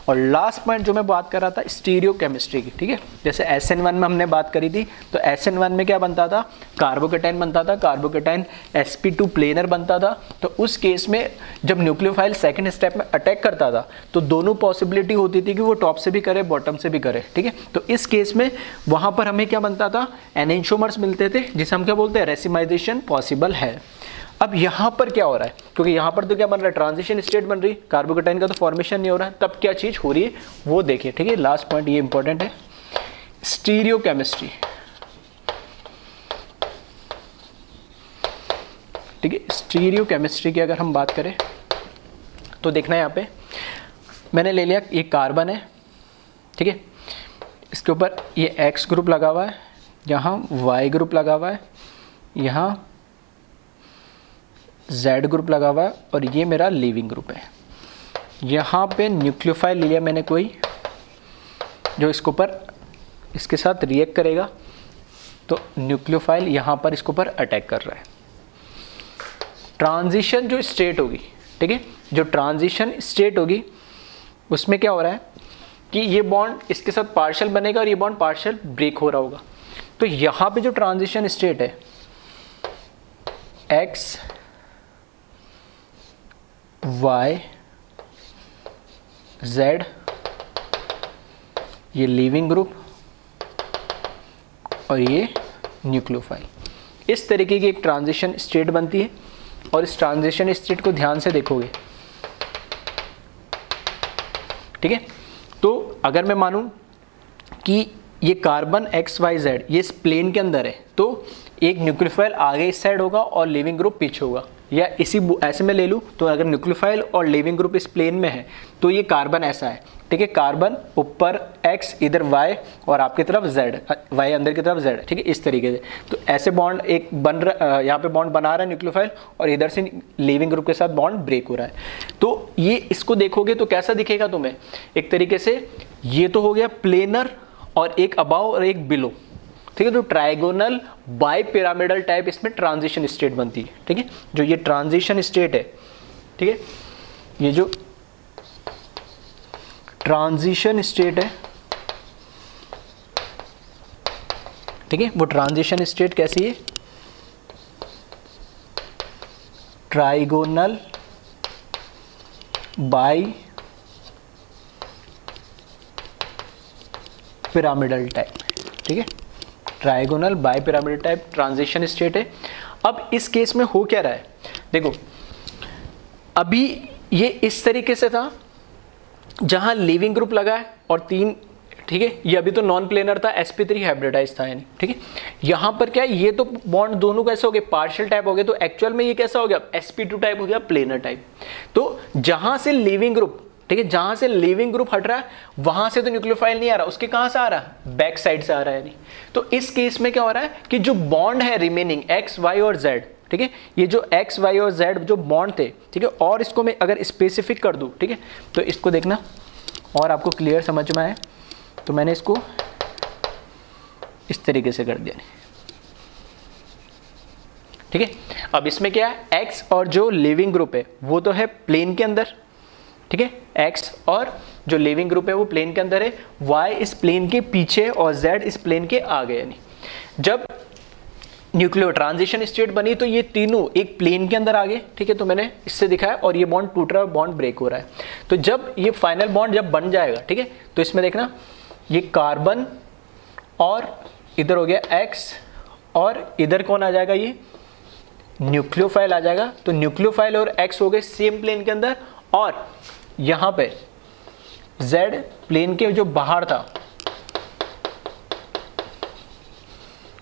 और लास्ट पॉइंट जो मैं बात कर रहा था स्टीरियो केमिस्ट्री की, ठीक है, जैसे SN1 में हमने बात करी थी, तो SN1 में क्या बनता था, कार्बोकेटाइन बनता था, कार्बोकेटाइन sp2 प्लेनर बनता था। तो उस केस में जब न्यूक्लियोफाइल सेकंड स्टेप में अटैक करता था तो दोनों पॉसिबिलिटी होती थी कि वो टॉप से भी करे बॉटम से भी करे, ठीक है। तो इस केस में वहां पर हमें क्या बनता था, एनेंटियोमर्स मिलते थे, जिसे हम क्या बोलते हैं, रेसिमाइजेशन पॉसिबल है। अब यहाँ पर क्या हो रहा है, क्योंकि यहाँ पर तो क्या बन रहा है, ट्रांजिशन स्टेट बन रही, कार्बोकेटाइन का तो फॉर्मेशन नहीं हो रहा है, तब क्या चीज़ हो रही है वो देखिए, ठीक है। लास्ट पॉइंट ये इंपॉर्टेंट है, स्टीरियो केमिस्ट्री, ठीक है। स्टीरियो केमिस्ट्री की अगर हम बात करें तो देखना यहाँ पे मैंने ले लिया, ये कार्बन है, ठीक है, इसके ऊपर ये X ग्रुप लगा हुआ है, यहाँ Y ग्रुप लगा हुआ है, यहाँ Z ग्रुप लगा हुआ है, और ये मेरा लीविंग ग्रुप है। यहाँ पे न्यूक्लियोफाइल ले लिया मैंने कोई, जो इसके ऊपर इसके साथ रिएक्ट करेगा, तो न्यूक्लियोफाइल यहाँ पर इसके ऊपर अटैक कर रहा है। ट्रांजिशन जो स्टेट होगी, ठीक है, जो ट्रांजिशन स्टेट होगी उसमें क्या हो रहा है कि ये बॉन्ड इसके साथ पार्शियल बनेगा और ये बॉन्ड पार्शियल ब्रेक हो रहा होगा। तो यहाँ पे जो ट्रांजिशन स्टेट है, X Y Z, ये लीविंग ग्रुप और ये न्यूक्लियोफाइल, इस तरीके की एक ट्रांजिशन स्टेट बनती है। और इस ट्रांजिशन स्टेट को ध्यान से देखोगे, ठीक है, तो अगर मैं मानूं कि ये कार्बन XYZ ये इस प्लेन के अंदर है, तो एक न्यूक्लियोफाइल आगे इस साइड होगा और लिविंग ग्रुप पीछे होगा, या इसी ऐसे में ले लूँ तो अगर न्यूक्लियोफाइल और लिविंग ग्रुप इस प्लेन में है तो ये कार्बन ऐसा है, ठीक है, कार्बन ऊपर X इधर Y और आपकी तरफ Z, Y अंदर की तरफ Z, ठीक है, इस तरीके से। तो ऐसे बॉन्ड एक बन रहा, यहाँ पे बॉन्ड बना रहा है न्यूक्लियोफाइल और इधर से लिविंग ग्रुप के साथ बॉन्ड ब्रेक हो रहा है। तो ये इसको देखोगे तो कैसा दिखेगा तुम्हें, एक तरीके से ये तो हो गया प्लेनर और एक अबाव और एक बिलो, ठीक है, तो ट्राइगोनल बाई पिरामिडल टाइप इसमें ट्रांजिशन स्टेट बनती है, ठीक है। जो ये ट्रांजिशन स्टेट है, ठीक है, ये जो ट्रांजिशन स्टेट है, ठीक है, वो ट्रांजिशन स्टेट कैसी है, ट्राइगोनल बाई पिरामिडल टाइप, ठीक है, trigonal bi pyramidal type transition state है। अब इस केस में हो क्या रहा है, देखो अभी ये इस तरीके से था जहां लिविंग ग्रुप लगा है और 3, ठीक है, ये अभी तो नॉन प्लेनर था, sp3 हाइब्रिडाइज था यानी, ठीक है। यहां पर क्या है, ये तो बॉन्ड दोनों कैसे हो गए, पार्शियल टाइप हो गए, तो एक्चुअल में ये कैसा हो गया, sp2 टाइप हो गया, प्लेनर टाइप। तो जहां से लिविंग ग्रुप, ठीक है, जहां से लिविंग ग्रुप हट रहा है वहां से तो न्यूक्लियोफाइल नहीं आ रहा, उसके कहां से आ रहा है, बैक साइड से आ रहा है नहीं। तो इस केस में क्या हो रहा है कि जो बॉन्ड है रिमेनिंग X, Y और Z, ठीक है, ये जो X, Y और Z जो बॉन्ड थे, ठीक है, और इसको मैं अगर स्पेसिफिक कर दूं, ठीक है, तो इसको देखना और आपको क्लियर समझ में आए, तो मैंने इसको इस तरीके से कर दिया, ठीक है। अब इसमें क्या है, X और जो लिविंग ग्रुप है वो तो है प्लेन के अंदर, ठीक है, X और जो लिविंग ग्रुप है वो प्लेन के अंदर है, Y इस प्लेन के पीछे और Z इस प्लेन के आगे। यानी जब न्यूक्लियो ट्रांजिशन स्टेट बनी तो ये तीनों एक प्लेन के अंदर आ गए, ठीक है, तो मैंने इससे दिखाया और ये बॉन्ड टूट रहा है, बॉन्ड ब्रेक हो रहा है। तो जब ये फाइनल बॉन्ड जब बन जाएगा, ठीक है, तो इसमें देखना ये कार्बन और इधर हो गया X और इधर कौन आ जाएगा, ये न्यूक्लियोफाइल आ जाएगा। तो न्यूक्लियोफाइल और X हो गए सेम प्लेन के अंदर और यहां पे Z प्लेन के जो बाहर था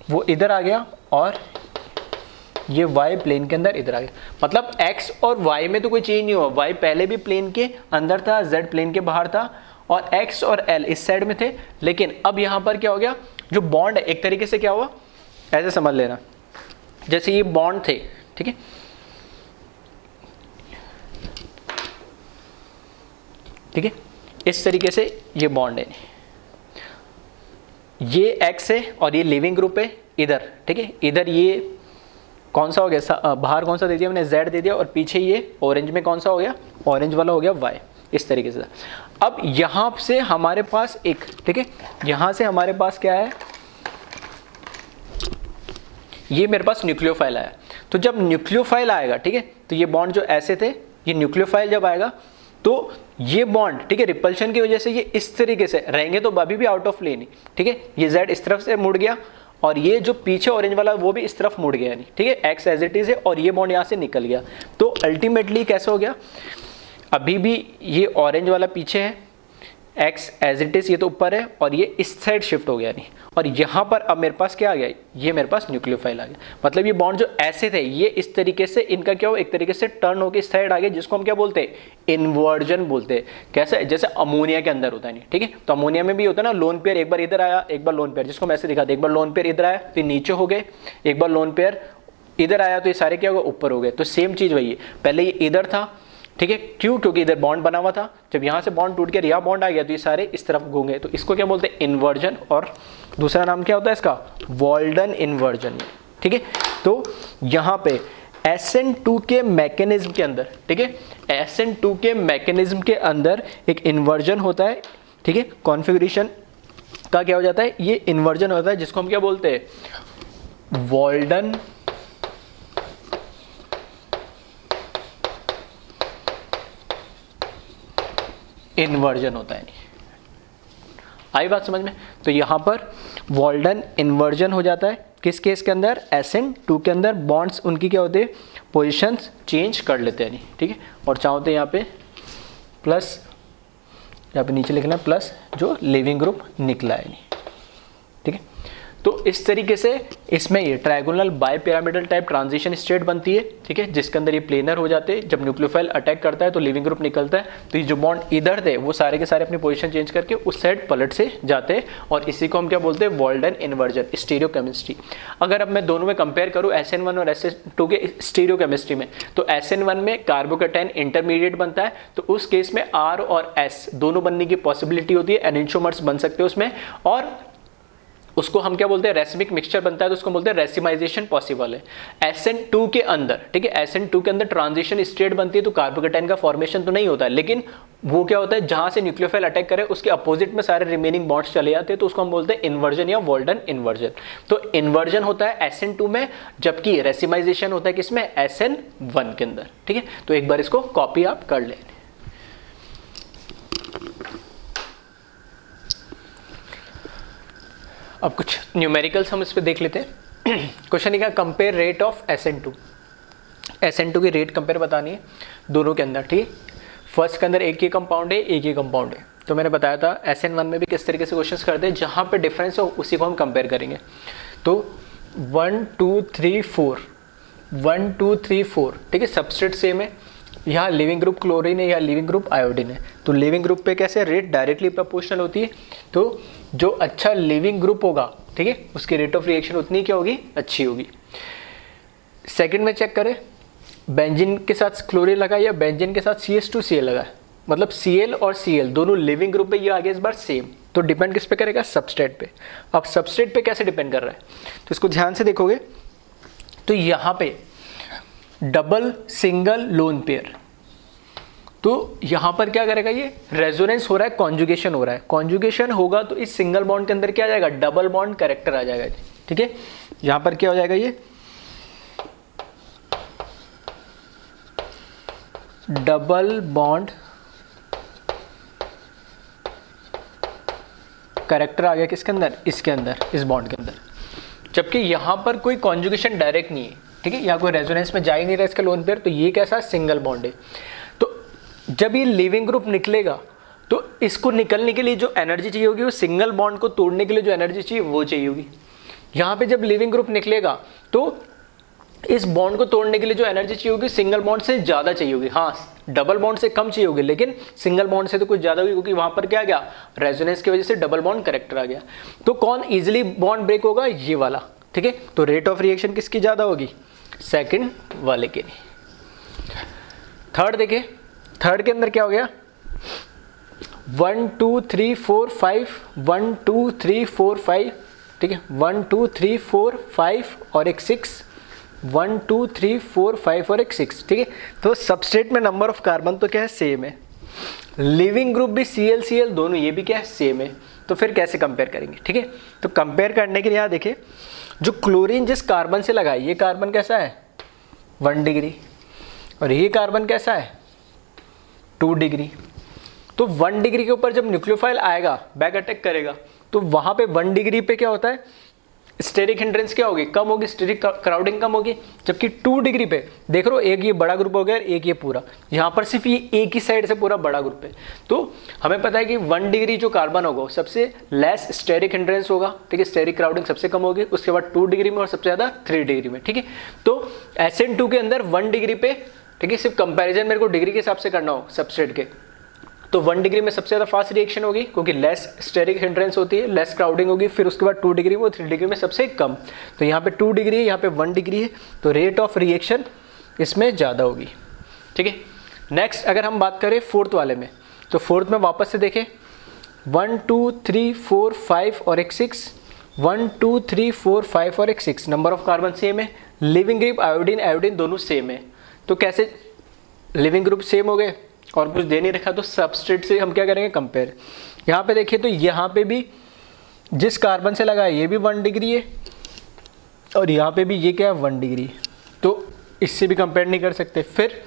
वो इधर आ गया और ये Y प्लेन के अंदर इधर आ गया। मतलब X और Y में तो कोई चेंज नहीं हुआ, Y पहले भी प्लेन के अंदर था, Z प्लेन के बाहर था और X और L इस साइड में थे। लेकिन अब यहां पर क्या हो गया, जो बॉन्ड है एक तरीके से क्या हुआ, ऐसे समझ लेना, जैसे ये बॉन्ड थे, ठीक है, ठीक है, इस तरीके से ये बॉन्ड है, ये X है और ये लिविंग ग्रुप है इधर, ठीक है, इधर ये कौन सा हो गया, बाहर कौन सा दे दिया मैंने, Z दे दिया और पीछे ये ऑरेंज में कौन सा हो गया, ऑरेंज वाला हो गया Y, इस तरीके से। अब यहां से हमारे पास एक, ठीक है, यहां से हमारे पास क्या है, ये मेरे पास न्यूक्लियोफाइल आया। तो जब न्यूक्लियोफाइल आएगा, ठीक है, तो ये बॉन्ड जो ऐसे थे, ये न्यूक्लियोफाइल जब आएगा तो ये बॉन्ड, ठीक है, रिपल्शन की वजह से ये इस तरीके से रहेंगे, तो अभी भी आउट ऑफ प्लेन ही, ठीक है, ये Z इस तरफ से मुड़ गया और ये जो पीछे ऑरेंज वाला वो भी इस तरफ मुड़ गया, नहीं, ठीक है, X एज इट इज है और ये बॉन्ड यहाँ से निकल गया। तो अल्टीमेटली कैसा हो गया, अभी भी ये ऑरेंज वाला पीछे है, X एज इट इज ये तो ऊपर है और ये इस साइड शिफ्ट हो गया, नहीं, और यहाँ पर अब मेरे पास क्या आ गया, ये मेरे पास न्यूक्लियोफाइल आ गया। मतलब ये बॉन्ड जो ऐसे थे ये इस तरीके से इनका क्या हो, एक तरीके से टर्न होकर इस साइड आ गया, जिसको हम क्या बोलते हैं, इन्वर्जन बोलते हैं। कैसे, जैसे अमोनिया के अंदर होता है, नहीं, ठीक है, तो अमोनिया में भी होता है ना, लोन पेयर एक बार इधर आया, एक बार लोन पेयर, जिसको मैं ऐसे दिखाते, एक बार लोन पेयर इधर आया तो ये नीचे हो गए, एक बार लोन पेयर इधर आया तो ये सारे क्या हो गए, ऊपर हो गए। तो सेम चीज वही है, पहले ये इधर था, ठीक है, क्यों, क्योंकि इधर बॉन्ड बना हुआ था, जब यहाँ से बॉन्ड टूट गया, यहाँ बॉन्ड आ गया तो ये सारे इस तरफ घूमे, तो इसको क्या बोलते हैं, इन्वर्जन, और दूसरा नाम क्या होता है इसका, वॉल्डन इन्वर्जन, ठीक है। तो यहाँ पे SN2 के मैकेनिज्म के अंदर, ठीक है, SN2 के मैकेनिज्म के अंदर एक इन्वर्जन होता है, ठीक है, कॉन्फ़िगरेशन का क्या हो जाता है, ये इन्वर्जन होता है, जिसको हम क्या बोलते हैं, वॉल्डन इन्वर्जन होता है। आई बात समझ में, तो यहां पर वॉल्डन इन्वर्जन हो जाता है, किस केस के अंदर, SN2 के अंदर बॉन्ड्स उनकी क्या होते हैं, पोजिशंस चेंज कर लेते हैं, नहीं ठीक है। और चाहो तो यहाँ पे प्लस, यहाँ पे नीचे लिखना प्लस जो लिविंग ग्रुप निकला है, नहीं ठीक है। तो इस तरीके से इसमें ये trigonal bipyramidal type transition state बनती है, ठीक है, जिसके अंदर ये प्लेनर हो जाते हैं। जब न्यूक्लियोफाइल अटैक करता है तो लिविंग ग्रुप निकलता है, तो ये जो बॉन्ड इधर थे वो सारे के सारे अपनी पोजीशन चेंज करके उस साइड पलट से जाते हैं, और इसी को हम क्या बोलते हैं, वॉल्डन इन्वर्जन, स्टीरियोकेमिस्ट्री। अगर अब मैं दोनों में कंपेयर करूँ SN1 और SN2 के स्टीरियोकेमिस्ट्री में, तो SN1 में कार्बोकैटायन इंटरमीडिएट बनता है, तो उस केस में R और S दोनों बनने की पॉसिबिलिटी होती है, एनिंशोमर्स बन सकते हैं उसमें, और उसको हम क्या बोलते हैं, रेसिमिक मिक्सचर बनता है, तो उसको बोलते हैं रेसिमाइजेशन पॉसिबल है। SN2 के अंदर, ठीक है, SN2 के अंदर ट्रांजिशन स्टेट बनती है, तो कार्बोकैटायन का फॉर्मेशन तो नहीं होता है, लेकिन वो क्या होता है, जहां से न्यूक्लियोफाइल अटैक करे उसके अपोजिट में सारे रिमेनिंग बॉन्ड्स चले जाते हैं, तो उसको हम बोलते हैं इन्वर्जन या वॉल्डन इन्वर्जन। तो इन्वर्जन होता है SN2 में, जबकि रेसिमाइजेशन होता है किसमें, SN1 के अंदर, ठीक है। तो एक बार इसको कॉपी आप कर लें। अब कुछ न्यूमेरिकल्स हम इस पे देख लेते हैं। क्वेश्चन क्या, कंपेयर रेट ऑफ SN2 की रेट कंपेयर बतानी है दोनों के अंदर, ठीक है। फर्स्ट के अंदर एक ही कंपाउंड है, एक ही कंपाउंड है, तो मैंने बताया था SN1 में भी किस तरीके से क्वेश्चंस करते हैं, जहां पे डिफरेंस हो उसी को हम कंपेयर करेंगे। तो 1 2 3 4 1 2 3 4, ठीक है, सबस्ट्रेट सेम है, यहाँ लिविंग ग्रुप क्लोरीन है, यहाँ लिविंग ग्रुप आयोडीन है, तो लिविंग ग्रुप पे कैसे रेट डायरेक्टली प्रोपोर्शनल होती है, तो जो अच्छा लिविंग ग्रुप होगा, ठीक है, उसकी रेट ऑफ रिएक्शन उतनी क्या होगी, अच्छी होगी। सेकंड में चेक करें, बेंजीन के साथ क्लोरीन लगा या बेंजीन के साथ CH2Cl लगा, मतलब Cl और Cl दोनों लिविंग ग्रुप पे ये आ गया इस बार सेम, तो डिपेंड किस पे करेगा, सबस्ट्रेट पे। अब सबस्ट्रेट पे कैसे डिपेंड कर रहा है, तो इसको ध्यान से देखोगे तो यहाँ पे डबल सिंगल लोन पेयर, तो यहां पर क्या करेगा, ये रेजोनेंस हो रहा है, कॉन्जुगेशन हो रहा है, कॉन्जुगेशन होगा तो इस सिंगल बॉन्ड के अंदर क्या आ जाएगा, डबल बॉन्ड कैरेक्टर आ जाएगा, ठीक है। यहां पर क्या हो जाएगा, ये डबल बॉन्ड कैरेक्टर आ गया किसके अंदर, इसके अंदर, इस बॉन्ड के अंदर, जबकि यहां पर कोई कॉन्जुगेशन डायरेक्ट नहीं है, ठीक है, यहाँ कोई रेजोनेंस में जा ही नहीं रहा इसका लोन पेयर, तो ये कैसा सिंगल बॉन्ड है। तो जब ये लिविंग ग्रुप निकलेगा तो इसको निकलने के लिए जो एनर्जी चाहिए होगी, वो सिंगल बॉन्ड को तोड़ने के लिए जो एनर्जी चाहिए वो चाहिए होगी। यहाँ पे जब लिविंग ग्रुप निकलेगा तो इस बॉन्ड को तोड़ने के लिए जो एनर्जी चाहिए होगी सिंगल बॉन्ड से ज़्यादा चाहिए होगी, हाँ डबल बॉन्ड से कम चाहिए होगी, लेकिन सिंगल बॉन्ड से तो कुछ ज़्यादा होगी, क्योंकि वहाँ पर क्या आ गया, रेजोनेंस की वजह से डबल बॉन्ड कैरेक्टर आ गया। तो कौन ईजिली बॉन्ड ब्रेक होगा, ये वाला, ठीक है। तो रेट ऑफ रिएक्शन किसकी ज़्यादा होगी, सेकंड वाले के। थर्ड देखिए, थर्ड के अंदर क्या हो गया, 1 2 3 4 5 1 2 3 4 5, ठीक है, 1 2 3 4 5 और एक 6, 1 2 3 4 5 और एक 6, ठीक है। तो सबस्ट्रेट में नंबर ऑफ कार्बन तो क्या है, सेम है, लिविंग ग्रुप भी Cl दोनों ये भी क्या है, सेम है, तो फिर कैसे कंपेयर करेंगे, ठीक है। तो कंपेयर करने के लिए यहाँ देखिए, जो क्लोरीन जिस कार्बन से लगा है, ये कार्बन कैसा है 1 डिग्री, और ये कार्बन कैसा है 2 डिग्री। तो 1 डिग्री के ऊपर जब न्यूक्लियोफाइल आएगा, बैक अटैक करेगा, तो वहां पे 1 डिग्री पे क्या होता है, स्टेरिक हिंड्रेंस क्या होगी, कम होगी, स्टेरिक क्राउडिंग कम होगी। जबकि 2 डिग्री पे देख रहे हो, एक ये बड़ा ग्रुप हो गया, एक ये पूरा, यहाँ पर सिर्फ ये एक ही साइड से पूरा बड़ा ग्रुप है। तो हमें पता है कि 1 डिग्री जो कार्बन होगा सबसे लेस स्टेरिक हिंड्रेंस होगा, ठीक है, स्टेरिक क्राउडिंग सबसे कम होगी, उसके बाद 2 डिग्री में और सबसे ज्यादा 3 डिग्री में, ठीक है। तो SN2 के अंदर 1 डिग्री पे, ठीक है, सिर्फ कंपैरिजन मेरे को डिग्री के हिसाब से करना हो सबस्ट्रेट के, तो 1 डिग्री में सबसे ज़्यादा फास्ट रिएक्शन होगी, क्योंकि लेस स्टेरिक हिंड्रेंस होती है, लेस क्राउडिंग होगी, फिर उसके बाद 2 डिग्री में, 3 डिग्री में सबसे कम। तो यहाँ पे 2 डिग्री है, यहाँ पे 1 डिग्री है, तो रेट ऑफ रिएक्शन इसमें ज़्यादा होगी, ठीक है। नेक्स्ट अगर हम बात करें फोर्थ वाले में, तो फोर्थ में वापस से देखें, 1 2 3 4 5 और एक 6, 1 2 3 4 5 और एक 6, नंबर ऑफ कार्बन सेम है, लिविंग ग्रुप आयोडीन दोनों सेम है। तो कैसे लिविंग ग्रुप सेम हो गए और कुछ दे नहीं रखा, तो सबस्ट्रेट से हम क्या करेंगे, कंपेयर। यहाँ पे देखिए, तो यहाँ पे भी जिस कार्बन से लगा है ये भी 1 डिग्री है, और यहाँ पे भी ये क्या है 1 डिग्री, तो इससे भी कंपेयर नहीं कर सकते। फिर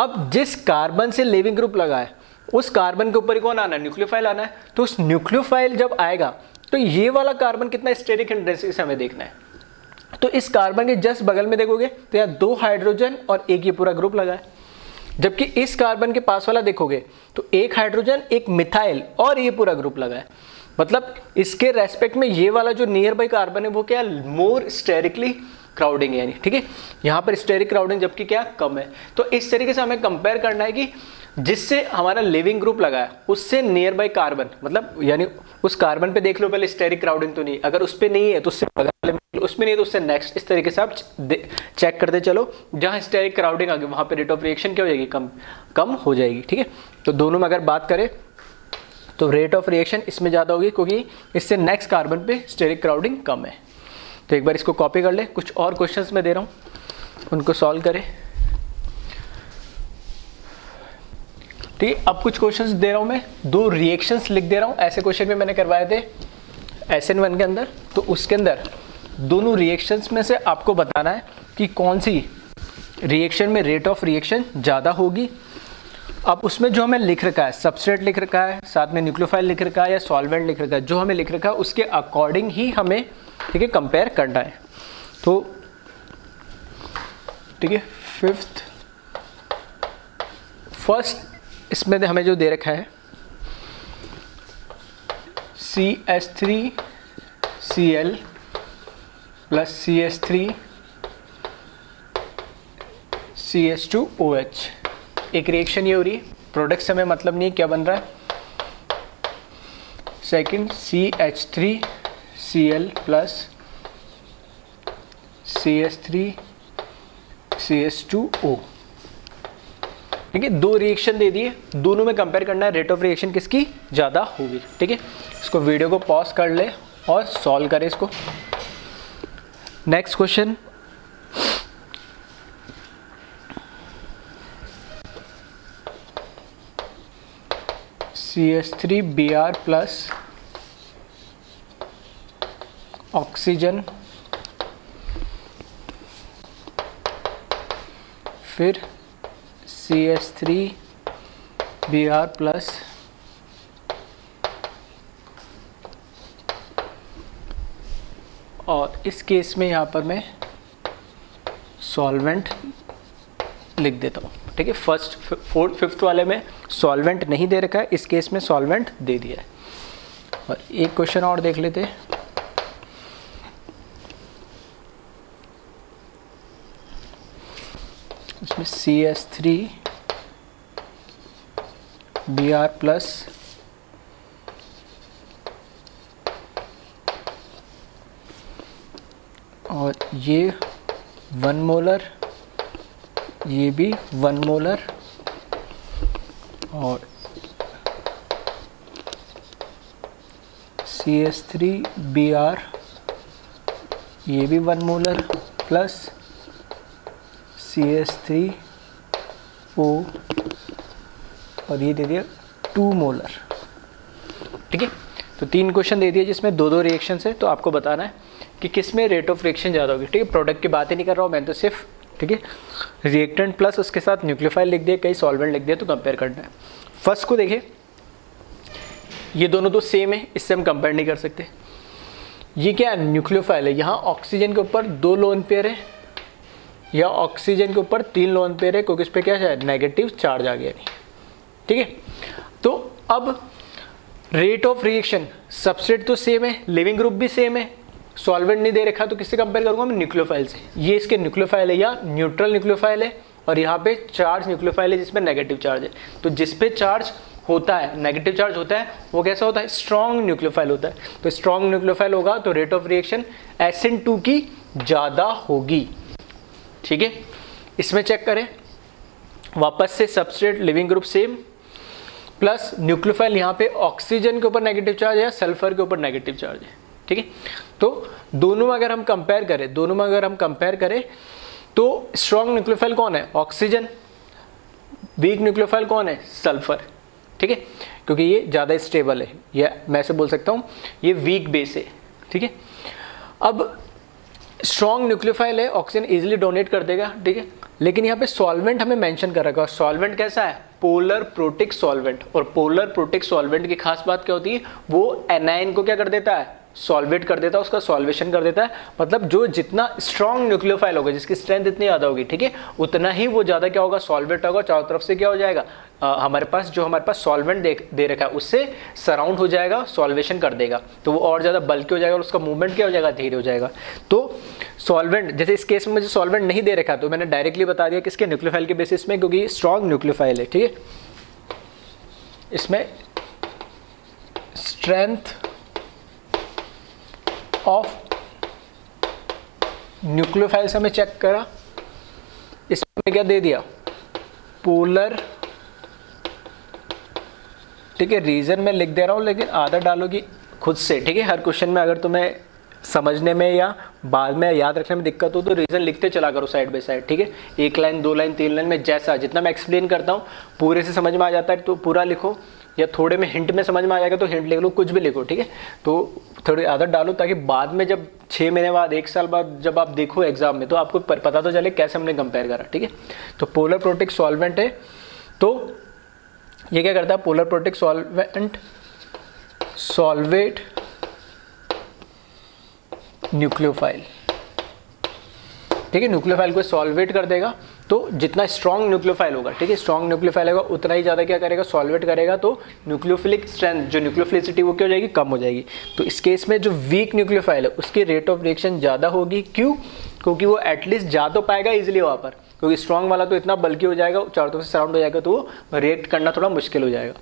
अब जिस कार्बन से लिविंग ग्रुप लगा है उस कार्बन के ऊपर कौन आना है, न्यूक्लियोफाइल आना है, तो उस न्यूक्लियोफाइल जब आएगा तो ये वाला कार्बन कितना स्टेरिक हिंड्रेंस, इसे हमें देखना है, तो इस कार्बन के जस्ट बगल में देखोगे तो यहाँ 2 हाइड्रोजन और एक ये पूरा ग्रुप लगा है, जबकि इस कार्बन के पास वाला देखोगे तो 1 हाइड्रोजन, 1 मिथाइल और ये पूरा ग्रुप लगा है। मतलब इसके रेस्पेक्ट में ये वाला जो नियर बाई कार्बन है वो क्या है, मोर स्टेरिकली क्राउडिंग है, यानी ठीक है, यहाँ पर स्टेरिक क्राउडिंग जबकि क्या कम है। तो इस तरीके से हमें कंपेयर करना है कि जिससे हमारा लिविंग ग्रुप लगा है उससे नियर बाई कार्बन, मतलब यानी उस कार्बन पे देख लो पहले स्टेरिक क्राउडिंग तो नहीं, अगर उस पे नहीं है तो उससे बगल में, उसमें नहीं है तो उससे नेक्स्ट, इस तरीके से आप चेक करते चलो। जहाँ स्टेरिक क्राउडिंग आ गई वहाँ पे रेट ऑफ रिएक्शन क्या हो जाएगी, कम हो जाएगी, ठीक है। तो दोनों में अगर बात करें तो रेट ऑफ रिएक्शन इसमें ज़्यादा होगी क्योंकि इससे नेक्स्ट कार्बन पे स्टेरिक क्राउडिंग कम है। तो एक बार इसको कॉपी कर ले, कुछ और क्वेश्चंस मैं दे रहा हूँ उनको सॉल्व करें, ठीक है। अब कुछ क्वेश्चंस दे रहा हूँ मैं, 2 रिएक्शंस लिख दे रहा हूँ, ऐसे क्वेश्चन भी मैंने करवाए थे SN1 के अंदर। तो उसके अंदर दोनों रिएक्शंस में से आपको बताना है कि कौन सी रिएक्शन में रेट ऑफ रिएक्शन ज़्यादा होगी। अब उसमें जो हमें लिख रखा है, सबस्ट्रेट लिख रखा है, साथ में न्यूक्लियोफाइल लिख रखा है या सॉल्वेंट लिख रखा है, जो हमें लिख रखा है उसके अकॉर्डिंग ही हमें, ठीक है, कंपेयर करना है। तो ठीक है, फर्स्ट इसमें हमें जो दे रखा है CH3Cl प्लस CH3CH2OH, एक रिएक्शन ये हो रही है, प्रोडक्ट से हमें मतलब नहीं है क्या बन रहा है। सेकंड CH3Cl प्लस CH3CH2O, ठीक है। 2 रिएक्शन दे दिए, दोनों में कंपेयर करना है रेट ऑफ रिएक्शन किसकी ज़्यादा होगी, ठीक है। इसको वीडियो को पॉज कर ले और सॉल्व करें इसको। Next question, CH3Br plus oxygen, फिर CH3Br प्लस और इस केस में यहाँ पर मैं सॉल्वेंट लिख देता हूँ, ठीक है। फर्स्ट, फोर्थ, फिफ्थ वाले में सॉल्वेंट नहीं दे रखा है, इस केस में सॉल्वेंट दे दिया है। और एक क्वेश्चन और देख लेते हैं, इसमें CH3Br प्लस और ये 1 मोलर, ये भी 1 मोलर और CH3Br ये भी 1 मोलर प्लस CH3O और ये दे दिया 2 मोलर, ठीक है। तो 3 क्वेश्चन दे दिए जिसमें 2-2 रिएक्शन है, तो आपको बताना है कि किस में रेट ऑफ रिएक्शन ज़्यादा होगी, ठीक है। प्रोडक्ट की बात ही नहीं कर रहा हूँ मैं तो सिर्फ, ठीक है, रिएक्टेंट प्लस उसके साथ न्यूक्लियोफाइल लिख दिया, कई सॉल्वेंट लिख दिया, तो कंपेयर करना है। फर्स्ट को देखिए, ये दोनों तो सेम है, इससे हम कंपेयर नहीं कर सकते। ये क्या है, न्यूक्लियोफाइल है, यहाँ ऑक्सीजन के ऊपर 2 लोन पेयर है या ऑक्सीजन के ऊपर 3 लोन पेयर है, क्योंकि इस पर क्या है, नेगेटिव चार्ज आ गया, ठीक है। तो अब रेट ऑफ रिएक्शन, सबस्ट्रेट तो सेम है, लिविंग ग्रुप भी सेम है, सॉल्वेंट नहीं दे रखा, तो किससे कंपेयर करूंगा मैं, न्यूक्लियोफाइल से। ये इसके न्यूक्लियोफाइल है या न्यूट्रल न्यूक्लियोफाइल है, और यहाँ पे चार्ज न्यूक्लियोफाइल है जिसमें नेगेटिव चार्ज है। तो जिसपे चार्ज होता है, नेगेटिव चार्ज होता है, वो कैसा होता है, स्ट्रॉन्ग न्यूक्लियोफाइल होता है। तो स्ट्रॉन्ग न्यूक्लियोफाइल होगा तो रेट ऑफ रिएक्शन SN2 की ज़्यादा होगी, ठीक है। इसमें चेक करें वापस से, substrate leaving group same, plus nucleophile यहाँ पे ऑक्सीजन के ऊपर नेगेटिव चार्ज है, सल्फर के ऊपर नेगेटिव चार्ज है, ठीक है। तो दोनों में अगर हम कंपेयर करें तो स्ट्रॉन्ग न्यूक्लियोफाइल कौन है, ऑक्सीजन, वीक न्यूक्लियोफाइल कौन है, सल्फर, ठीक है, क्योंकि ये ज़्यादा स्टेबल है, या मैं ऐसे बोल सकता हूँ ये वीक बेस है, ठीक है। अब स्ट्रॉन्ग न्यूक्लियोफाइल है, ऑक्सीजन इजीली डोनेट कर देगा, ठीक है, लेकिन यहाँ पे सॉल्वेंट हमें मेंशन कर रखा है। सॉल्वेंट कैसा है, पोलर प्रोटिक सॉल्वेंट, और पोलर प्रोटिक सॉल्वेंट की खास बात क्या होती है, वो एनायन को क्या कर देता है, सॉल्वेट कर देता है, उसका सॉल्वेशन कर देता है। मतलब जो जितना स्ट्रॉन्ग न्यूक्लियोफाइल होगा, जिसकी स्ट्रेंथ इतनी ज़्यादा होगी, ठीक है, उतना ही वो ज़्यादा क्या होगा, सॉल्वेट होगा, चारों तरफ से क्या हो जाएगा, हमारे पास सॉल्वेंट दे रखा है उससे सराउंड हो जाएगा, सॉल्वेशन कर देगा, तो वो और ज़्यादा बल्कि हो जाएगा और उसका मूवमेंट क्या हो जाएगा, धीरे हो जाएगा। तो सॉल्वेंट, जैसे इस केस में मुझे सॉल्वेंट नहीं दे रखा, तो मैंने डायरेक्टली बता दिया किसके, न्यूक्लियोफाइल के बेसिस में, क्योंकि स्ट्रॉन्ग न्यूक्लियोफाइल है, ठीक है। इसमें स्ट्रेंथ ऑफ न्यूक्लियोफाइल से हमें चेक करा, इसमें क्या दे दिया, पोलर, ठीक है। रीजन में लिख दे रहा हूँ, लेकिन आदत डालोगी खुद से, ठीक है। हर क्वेश्चन में अगर तुम्हें समझने में या बाद में याद रखने में दिक्कत हो तो रीजन लिखते चला करो साइड बाय साइड, ठीक है। 1 लाइन 2 लाइन 3 लाइन में जैसा जितना मैं एक्सप्लेन करता हूँ पूरे से समझ में आ जाता है तो पूरा लिखो, या थोड़े में हिंट में समझ में आ जाएगा तो हिंट लिख लो, कुछ भी लिखो, ठीक है। तो थोड़ी आदत डालो ताकि बाद में जब 6 महीने बाद 1 साल बाद जब आप देखो एग्जाम में तो आपको पता तो चले कैसे हमने कंपेयर करा, ठीक है। तो पोलर प्रोटिक सॉल्वेंट है, तो ये क्या करता है, polar protic solvent solvate nucleophile, ठीक है। न्यूक्लियोफाइल को सॉल्वेट कर देगा, तो जितना स्ट्रॉन्ग न्यूक्लियोफाइल होगा, ठीक है, स्ट्रॉन्ग न्यूक्लियोफाइल होगा उतना ही ज़्यादा क्या करेगा, सॉल्वेट करेगा, तो न्यूक्लियोफिलिक स्ट्रेंथ, जो न्यूक्लियोफिलिसिटी वो क्या हो जाएगी, कम हो जाएगी। तो इस केस में जो वीक न्यूक्लियोफाइल है उसकी रेट ऑफ रिएक्शन ज़्यादा होगी, क्यों, क्योंकि वो एटलीस्ट जा तो पाएगा इजिली वहाँ पर, क्योंकि स्ट्रॉन्ग वाला तो इतना बल्कि हो जाएगा, चारों तरफ से सराउंड हो जाएगा, तो वो रिएक्ट करना थोड़ा मुश्किल हो जाएगा।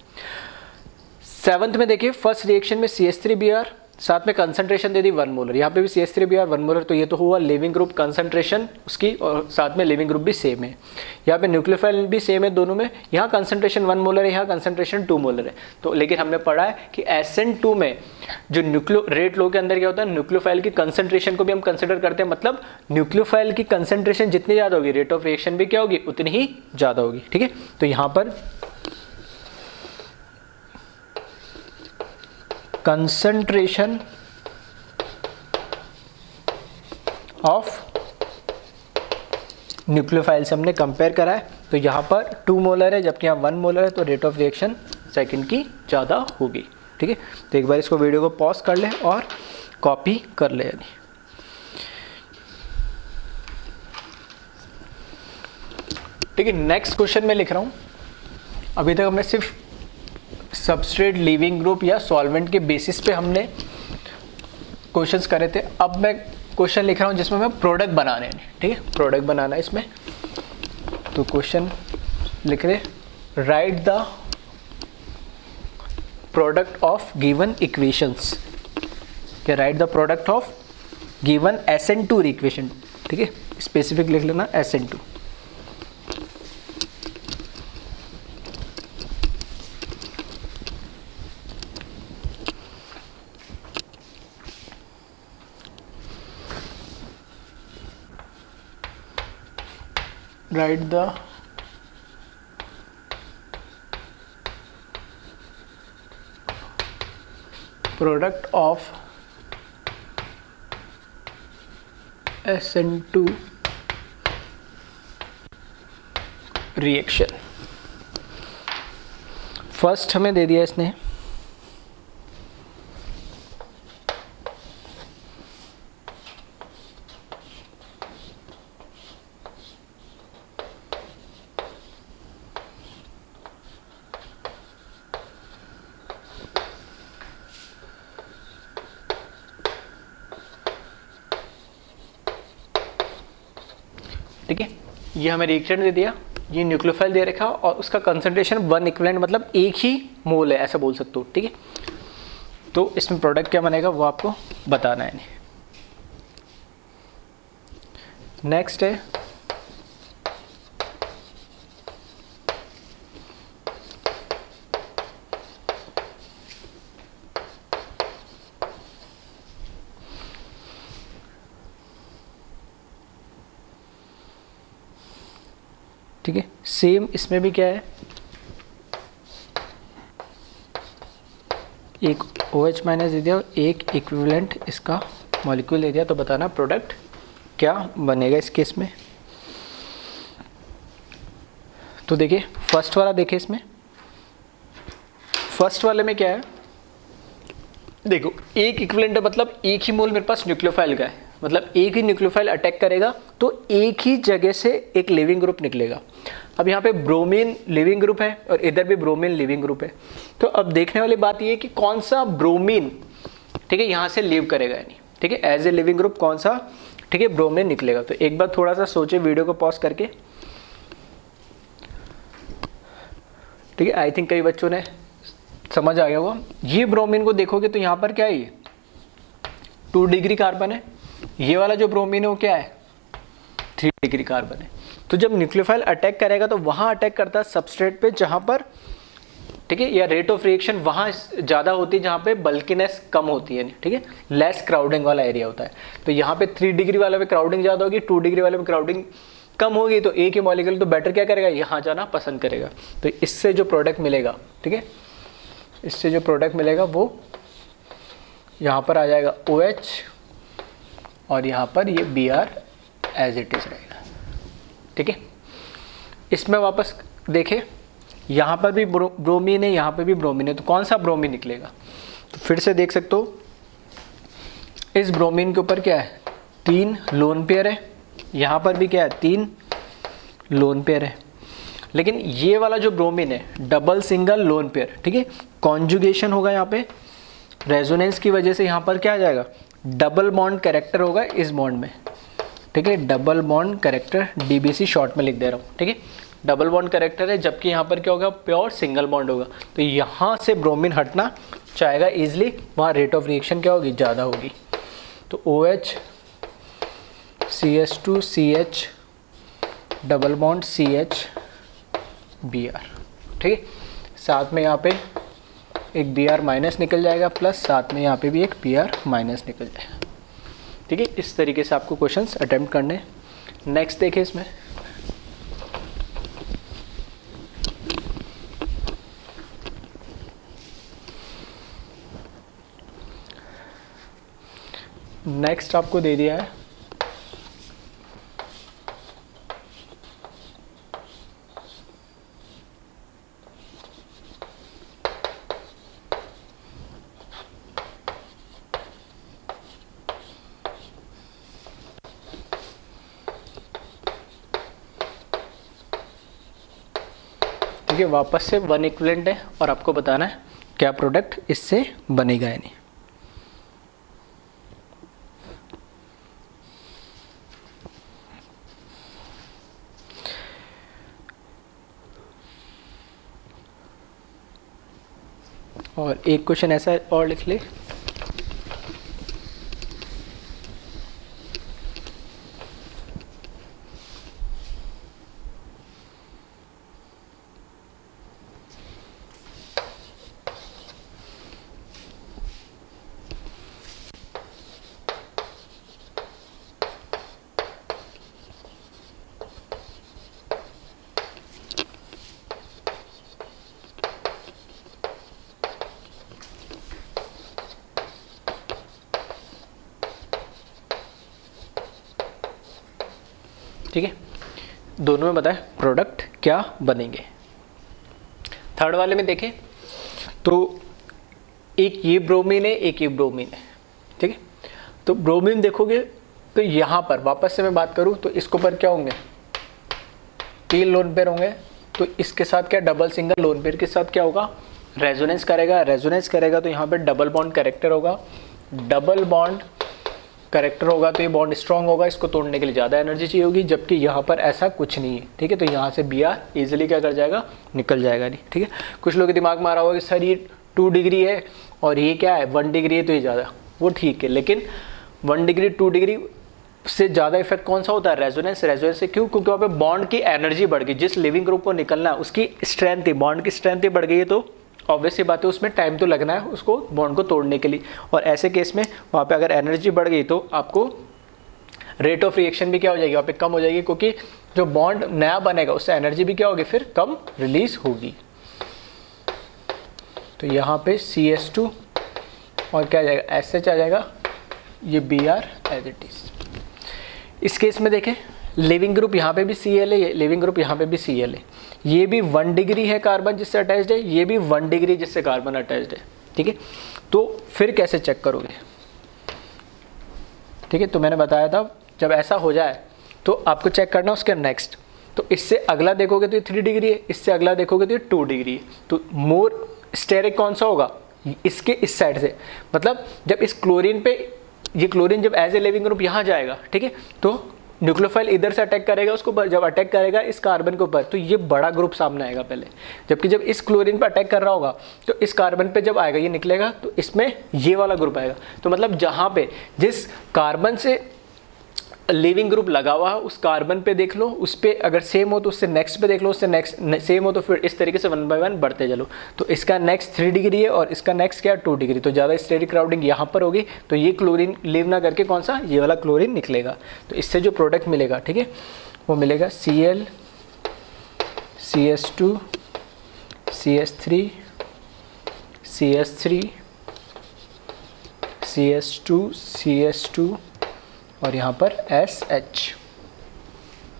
7th में देखिए, फर्स्ट रिएक्शन में CH3Br साथ में कंसंट्रेशन दे दी 1 मोलर, यहाँ पे भी CH3Br 1 मोलर, तो ये तो हुआ लिविंग ग्रुप कंसंट्रेशन उसकी, और साथ में लिविंग ग्रुप भी सेम है। यहाँ पे न्यूक्लियोफाइल भी सेम है दोनों में, यहाँ कंसंट्रेशन 1 मोलर है, यहाँ कंसंट्रेशन 2 मोलर है। तो लेकिन हमने पढ़ा है कि SN2 में जो रेट लो के अंदर क्या होता है, न्यूक्लियोफाइल की कंसंट्रेशन को भी हम कंसिडर करते हैं, मतलब न्यूक्लियोफाइल की कंसंट्रेशन जितनी ज़्यादा होगी रेट ऑफ रिएक्शन भी क्या होगी, उतनी ही ज़्यादा होगी, ठीक है। तो यहाँ पर कंसंट्रेशन ऑफ न्यूक्लियोफाइल से हमने कंपेयर करा है, तो यहाँ पर 2 मोलर है जबकि यहाँ 1 मोलर है, तो रेट ऑफ रिएक्शन सेकंड की ज़्यादा होगी, ठीक है। तो एक बार इसको वीडियो को पॉज कर ले और कॉपी कर ले। ठीक है, नेक्स्ट क्वेश्चन में लिख रहा हूँ। अभी तक हमने सिर्फ सबस्ट्रेट, लिविंग ग्रुप या सॉल्वेंट के बेसिस पे हमने क्वेश्चंस करे थे। अब मैं क्वेश्चन लिख रहा हूँ जिसमें मैं प्रोडक्ट बनाने हैं, ठीक है, प्रोडक्ट बनाना है इसमें। तो क्वेश्चन लिख रहे, write the product of given equations, क्या, write the product of given SN2 equation, ठीक है, स्पेसिफिक लिख लेना SN2। write the product of SN2 reaction. First हमें दे दिया इसने ठीक है, ये हमें रिएक्शन दे दिया, ये न्यूक्लियोफाइल दे रखा और उसका कंसंट्रेशन 1 इक्विवेलेंट मतलब एक ही मोल है, ऐसा बोल सकते हो, ठीक है। तो इसमें प्रोडक्ट क्या बनेगा वो आपको बताना है। नेक्स्ट है ठीक है, सेम इसमें भी क्या है, एक OH माइनस दे दिया और एक इक्विवेलेंट इसका मॉलिक्यूल दे दिया, तो बताना प्रोडक्ट क्या बनेगा इस केस में। तो देखिए फर्स्ट वाला, देखिए इसमें फर्स्ट वाले में क्या है, देखो एक इक्विवेलेंट मतलब एक ही मोल मेरे पास न्यूक्लियोफाइल का है, मतलब एक ही न्यूक्लियोफाइल अटैक करेगा तो एक ही जगह से एक लिविंग ग्रुप निकलेगा। अब यहाँ पे ब्रोमीन लिविंग ग्रुप है और इधर भी ब्रोमीन लिविंग ग्रुप है। तो अब देखने वाली बात ये है कि कौन सा ब्रोमीन, ठीक है, यहाँ से लीव करेगा, यानी ठीक है एज ए लिविंग ग्रुप कौन सा, ठीक है, ब्रोमीन निकलेगा। तो एक बार थोड़ा सा सोचे वीडियो को पॉज करके, ठीक है। आई थिंक कई बच्चों ने समझ आ गया होगा। ये ब्रोमीन को देखोगे तो यहाँ पर क्या है, ये 2 डिग्री कार्बन है। ये वाला जो ब्रोमीन है वो क्या है, 3 डिग्री कार्बन है। तो जब न्यूक्लियोफाइल अटैक करेगा तो वहां अटैक करता है सबस्ट्रेट पे जहां पर, ठीक है, या रेट ऑफ रिएक्शन वहां ज्यादा होती है जहां पे बल्कीनेस कम होती है, ठीक है, लेस क्राउडिंग वाला एरिया होता है। तो यहाँ पे 3 डिग्री वाले में क्राउडिंग ज्यादा होगी, 2 डिग्री वाले में क्राउडिंग कम होगी। तो एक ही मॉलिक्यूल तो बेटर क्या करेगा, यहाँ जाना पसंद करेगा। तो इससे जो प्रोडक्ट मिलेगा, ठीक है, इससे जो प्रोडक्ट मिलेगा वो यहाँ पर आ जाएगा OH और यहाँ पर ये Br एज इट इज रहेगा, ठीक है। इसमें वापस देखें, यहाँ पर भी ब्रोमीन है, यहाँ पर भी ब्रोमीन है, तो कौन सा ब्रोमीन निकलेगा। तो फिर से देख सकते हो इस ब्रोमीन के ऊपर क्या है, 3 लोन पेयर है, यहाँ पर भी क्या है 3 लोन पेयर है। लेकिन ये वाला जो ब्रोमीन है डबल सिंगल लोन पेयर, ठीक है, कॉन्जुगेशन होगा यहाँ पे, रेजोनेंस की वजह से यहाँ पर क्या आ जाएगा, डबल बॉन्ड कैरेक्टर होगा इस बॉन्ड में, ठीक है, double bond character, DBC short में लिख दे रहा हूँ, ठीक है, डबल बॉन्ड कैरेक्टर है। जबकि यहाँ पर क्या होगा, प्योर सिंगल बॉन्ड होगा। तो यहाँ से ब्रोमीन हटना चाहेगा इजिली, वहाँ रेट ऑफ रिएक्शन क्या होगी, ज़्यादा होगी। तो OH CH2 CH double bond CH Br, ठीक है, साथ में यहाँ पे एक Br माइनस निकल जाएगा, प्लस साथ में यहाँ पे भी एक Br माइनस निकल जाएगा, ठीक है। इस तरीके से आपको क्वेश्चंस अटेम्प्ट करने। नेक्स्ट देखिए, इसमें नेक्स्ट आपको दे दिया है ठीक है, वापस से 1 इक्विवेलेंट है और आपको बताना है क्या प्रोडक्ट इससे बनेगा या नहीं। और एक क्वेश्चन ऐसा और लिख ले, ठीक है, दोनों में बताएं प्रोडक्ट क्या बनेंगे। थर्ड वाले में देखें तो एक ये ब्रोमीन है, एक ये ब्रोमीन है, ठीक है। तो ब्रोमीन देखोगे तो यहाँ पर वापस से मैं बात करूँ तो इसके ऊपर क्या होंगे, 3 लोन पेयर होंगे। तो इसके साथ क्या, डबल सिंगल लोन पेयर के साथ क्या होगा, रेजोनेंस करेगा। रेजोनेंस करेगा तो यहाँ पे डबल बॉन्ड कैरेक्टर होगा, डबल बॉन्ड कैरेक्टर होगा तो ये बॉन्ड स्ट्रांग होगा, इसको तोड़ने के लिए ज़्यादा एनर्जी चाहिए होगी, जबकि यहाँ पर ऐसा कुछ नहीं है, ठीक है। तो यहाँ से Br इजीली क्या कर जाएगा, निकल जाएगा नहीं, ठीक है। कुछ लोग के दिमाग में आ रहा होगा कि सर ये 2 डिग्री है और ये क्या है 1 डिग्री है, तो ये ज़्यादा, वो ठीक है, लेकिन 1 डिग्री 2 डिग्री से ज़्यादा इफेक्ट कौन सा होता है, रेजोनेंस। रेजोनेंस से क्यों, क्योंकि वहाँ पे बॉन्ड की एनर्जी बढ़ गई, जिस लिविंग ग्रुप को निकलना है उसकी स्ट्रेंथ ही, बॉन्ड की स्ट्रेंथ ही बढ़ गई है, तो ऑब्वियस सी बात है उसमें टाइम तो लगना है उसको बॉन्ड को तोड़ने के लिए। और ऐसे केस में वहाँ पे अगर एनर्जी बढ़ गई तो आपको रेट ऑफ रिएक्शन भी क्या हो जाएगी, वहाँ पे कम हो जाएगी, क्योंकि जो बॉन्ड नया बनेगा उससे एनर्जी भी क्या होगी, फिर कम रिलीज होगी। तो यहाँ पे CH2 और क्या आ जाएगा, SH आ जाएगा, ये Br एज इट इज। इस केस में देखें लिविंग ग्रुप यहाँ पे भी Cl है, लिविंग ग्रुप यहाँ पे भी Cl है, ये भी 1 डिग्री है कार्बन जिससे अटैच्ड है, ये भी 1 डिग्री जिससे कार्बन अटैच्ड है, ठीक है। तो फिर कैसे चेक करोगे, ठीक है। तो मैंने बताया था जब ऐसा हो जाए तो आपको चेक करना उसके नेक्स्ट, तो इससे अगला देखोगे तो ये 3 डिग्री है, इससे अगला देखोगे तो ये 2 डिग्री है। तो मोर स्टेरिक कौन सा होगा, इसके इस साइड से, मतलब जब इस क्लोरीन पे, ये क्लोरीन जब एज ए लिविंग ग्रुप यहाँ जाएगा, ठीक है, तो न्यूक्लियोफाइल इधर से अटैक करेगा उसको, जब अटैक करेगा इस कार्बन के ऊपर तो ये बड़ा ग्रुप सामने आएगा पहले, जबकि जब इस क्लोरीन पे अटैक कर रहा होगा तो इस कार्बन पे जब आएगा ये निकलेगा तो इसमें ये वाला ग्रुप आएगा। तो मतलब जहाँ पे जिस कार्बन से लिविंग ग्रुप लगा हुआ है उस कार्बन पे देख लो, उस पे अगर सेम हो तो उससे नेक्स्ट पे देख लो, उससे नेक्स्ट सेम हो तो फिर इस तरीके से 1 बाय 1 बढ़ते चलो। तो इसका नेक्स्ट 3 डिग्री है और इसका नेक्स्ट क्या 2 डिग्री, तो ज़्यादा स्टेरिक क्राउडिंग यहाँ पर होगी, तो ये क्लोरीन लीव ना करके कौन सा ये वाला क्लोरीन निकलेगा। तो इससे जो प्रोडक्ट मिलेगा, ठीक है, वो मिलेगा Cl CS2 CS3 CS3 CS2 CS2 और यहाँ पर SH,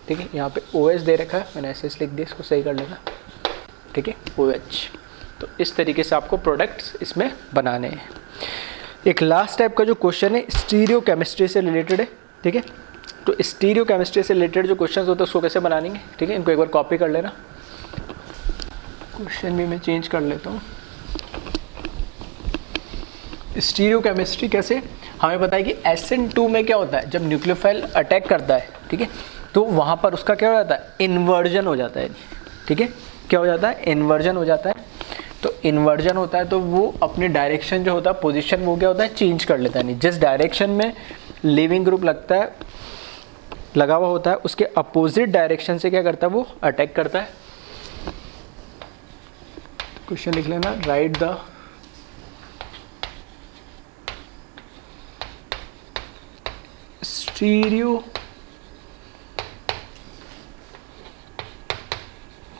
ठीक है। यहाँ पे OH दे रखा है, मैंने SS लिख दिया, इसको सही कर लेना, ठीक है, OH। तो इस तरीके से आपको प्रोडक्ट्स इसमें बनाने हैं। एक लास्ट टाइप का जो क्वेश्चन है स्टीरियो केमिस्ट्री से रिलेटेड है, ठीक है। तो स्टीरियो केमिस्ट्री से रिलेटेड जो क्वेश्चन होते हैं उसको कैसे बनाएंगे, ठीक है, इनको एक बार कॉपी कर लेना। क्वेश्चन भी मैं चेंज कर लेता हूँ। स्टीरियो केमिस्ट्री कैसे, हमें पता है कि SN2 में क्या होता है, जब न्यूक्लियोफाइल अटैक करता है, ठीक है, तो वहाँ पर उसका क्या हो जाता है, इन्वर्जन हो जाता है, ठीक है। क्या हो जाता है, इन्वर्जन हो जाता है। तो इन्वर्जन होता है तो वो अपने डायरेक्शन जो होता है, पोजीशन, वो क्या होता है, चेंज कर लेता है। नहीं, जिस डायरेक्शन में लिविंग ग्रुप लगता है, लगा हुआ होता है, उसके अपोजिट डायरेक्शन से क्या करता है, वो अटैक करता है। क्वेश्चन लिख लेना, right the stereo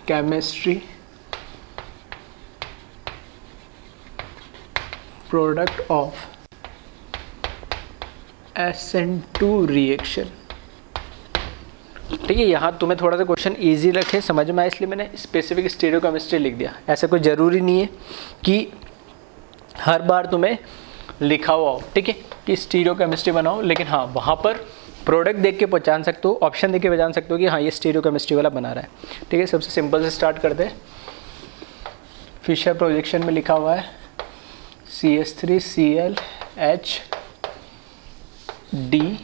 chemistry product of SN2 reaction, ठीक है। यहाँ तुम्हें थोड़ा सा क्वेश्चन इजी रखे, समझ में आए, इसलिए मैंने स्पेसिफिक स्टीरियो केमिस्ट्री लिख दिया। ऐसा कोई ज़रूरी नहीं है कि हर बार तुम्हें लिखा हुआ हो, ठीक है, कि स्टीरियो केमिस्ट्री बनाओ, लेकिन हाँ वहाँ पर प्रोडक्ट देख के पहचान सकते हो, ऑप्शन देख के पहचान सकते हो कि हाँ ये स्टीरियो केमिस्ट्री वाला बना रहा है, ठीक है। सबसे सिंपल से स्टार्ट करते हैं। फिशर प्रोजेक्शन में लिखा हुआ है CS3Cl HD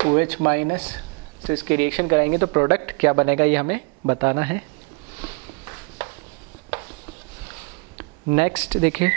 OH माइनस, तो इसके रिएक्शन कराएंगे तो प्रोडक्ट क्या बनेगा ये हमें बताना है। नेक्स्ट देखिए,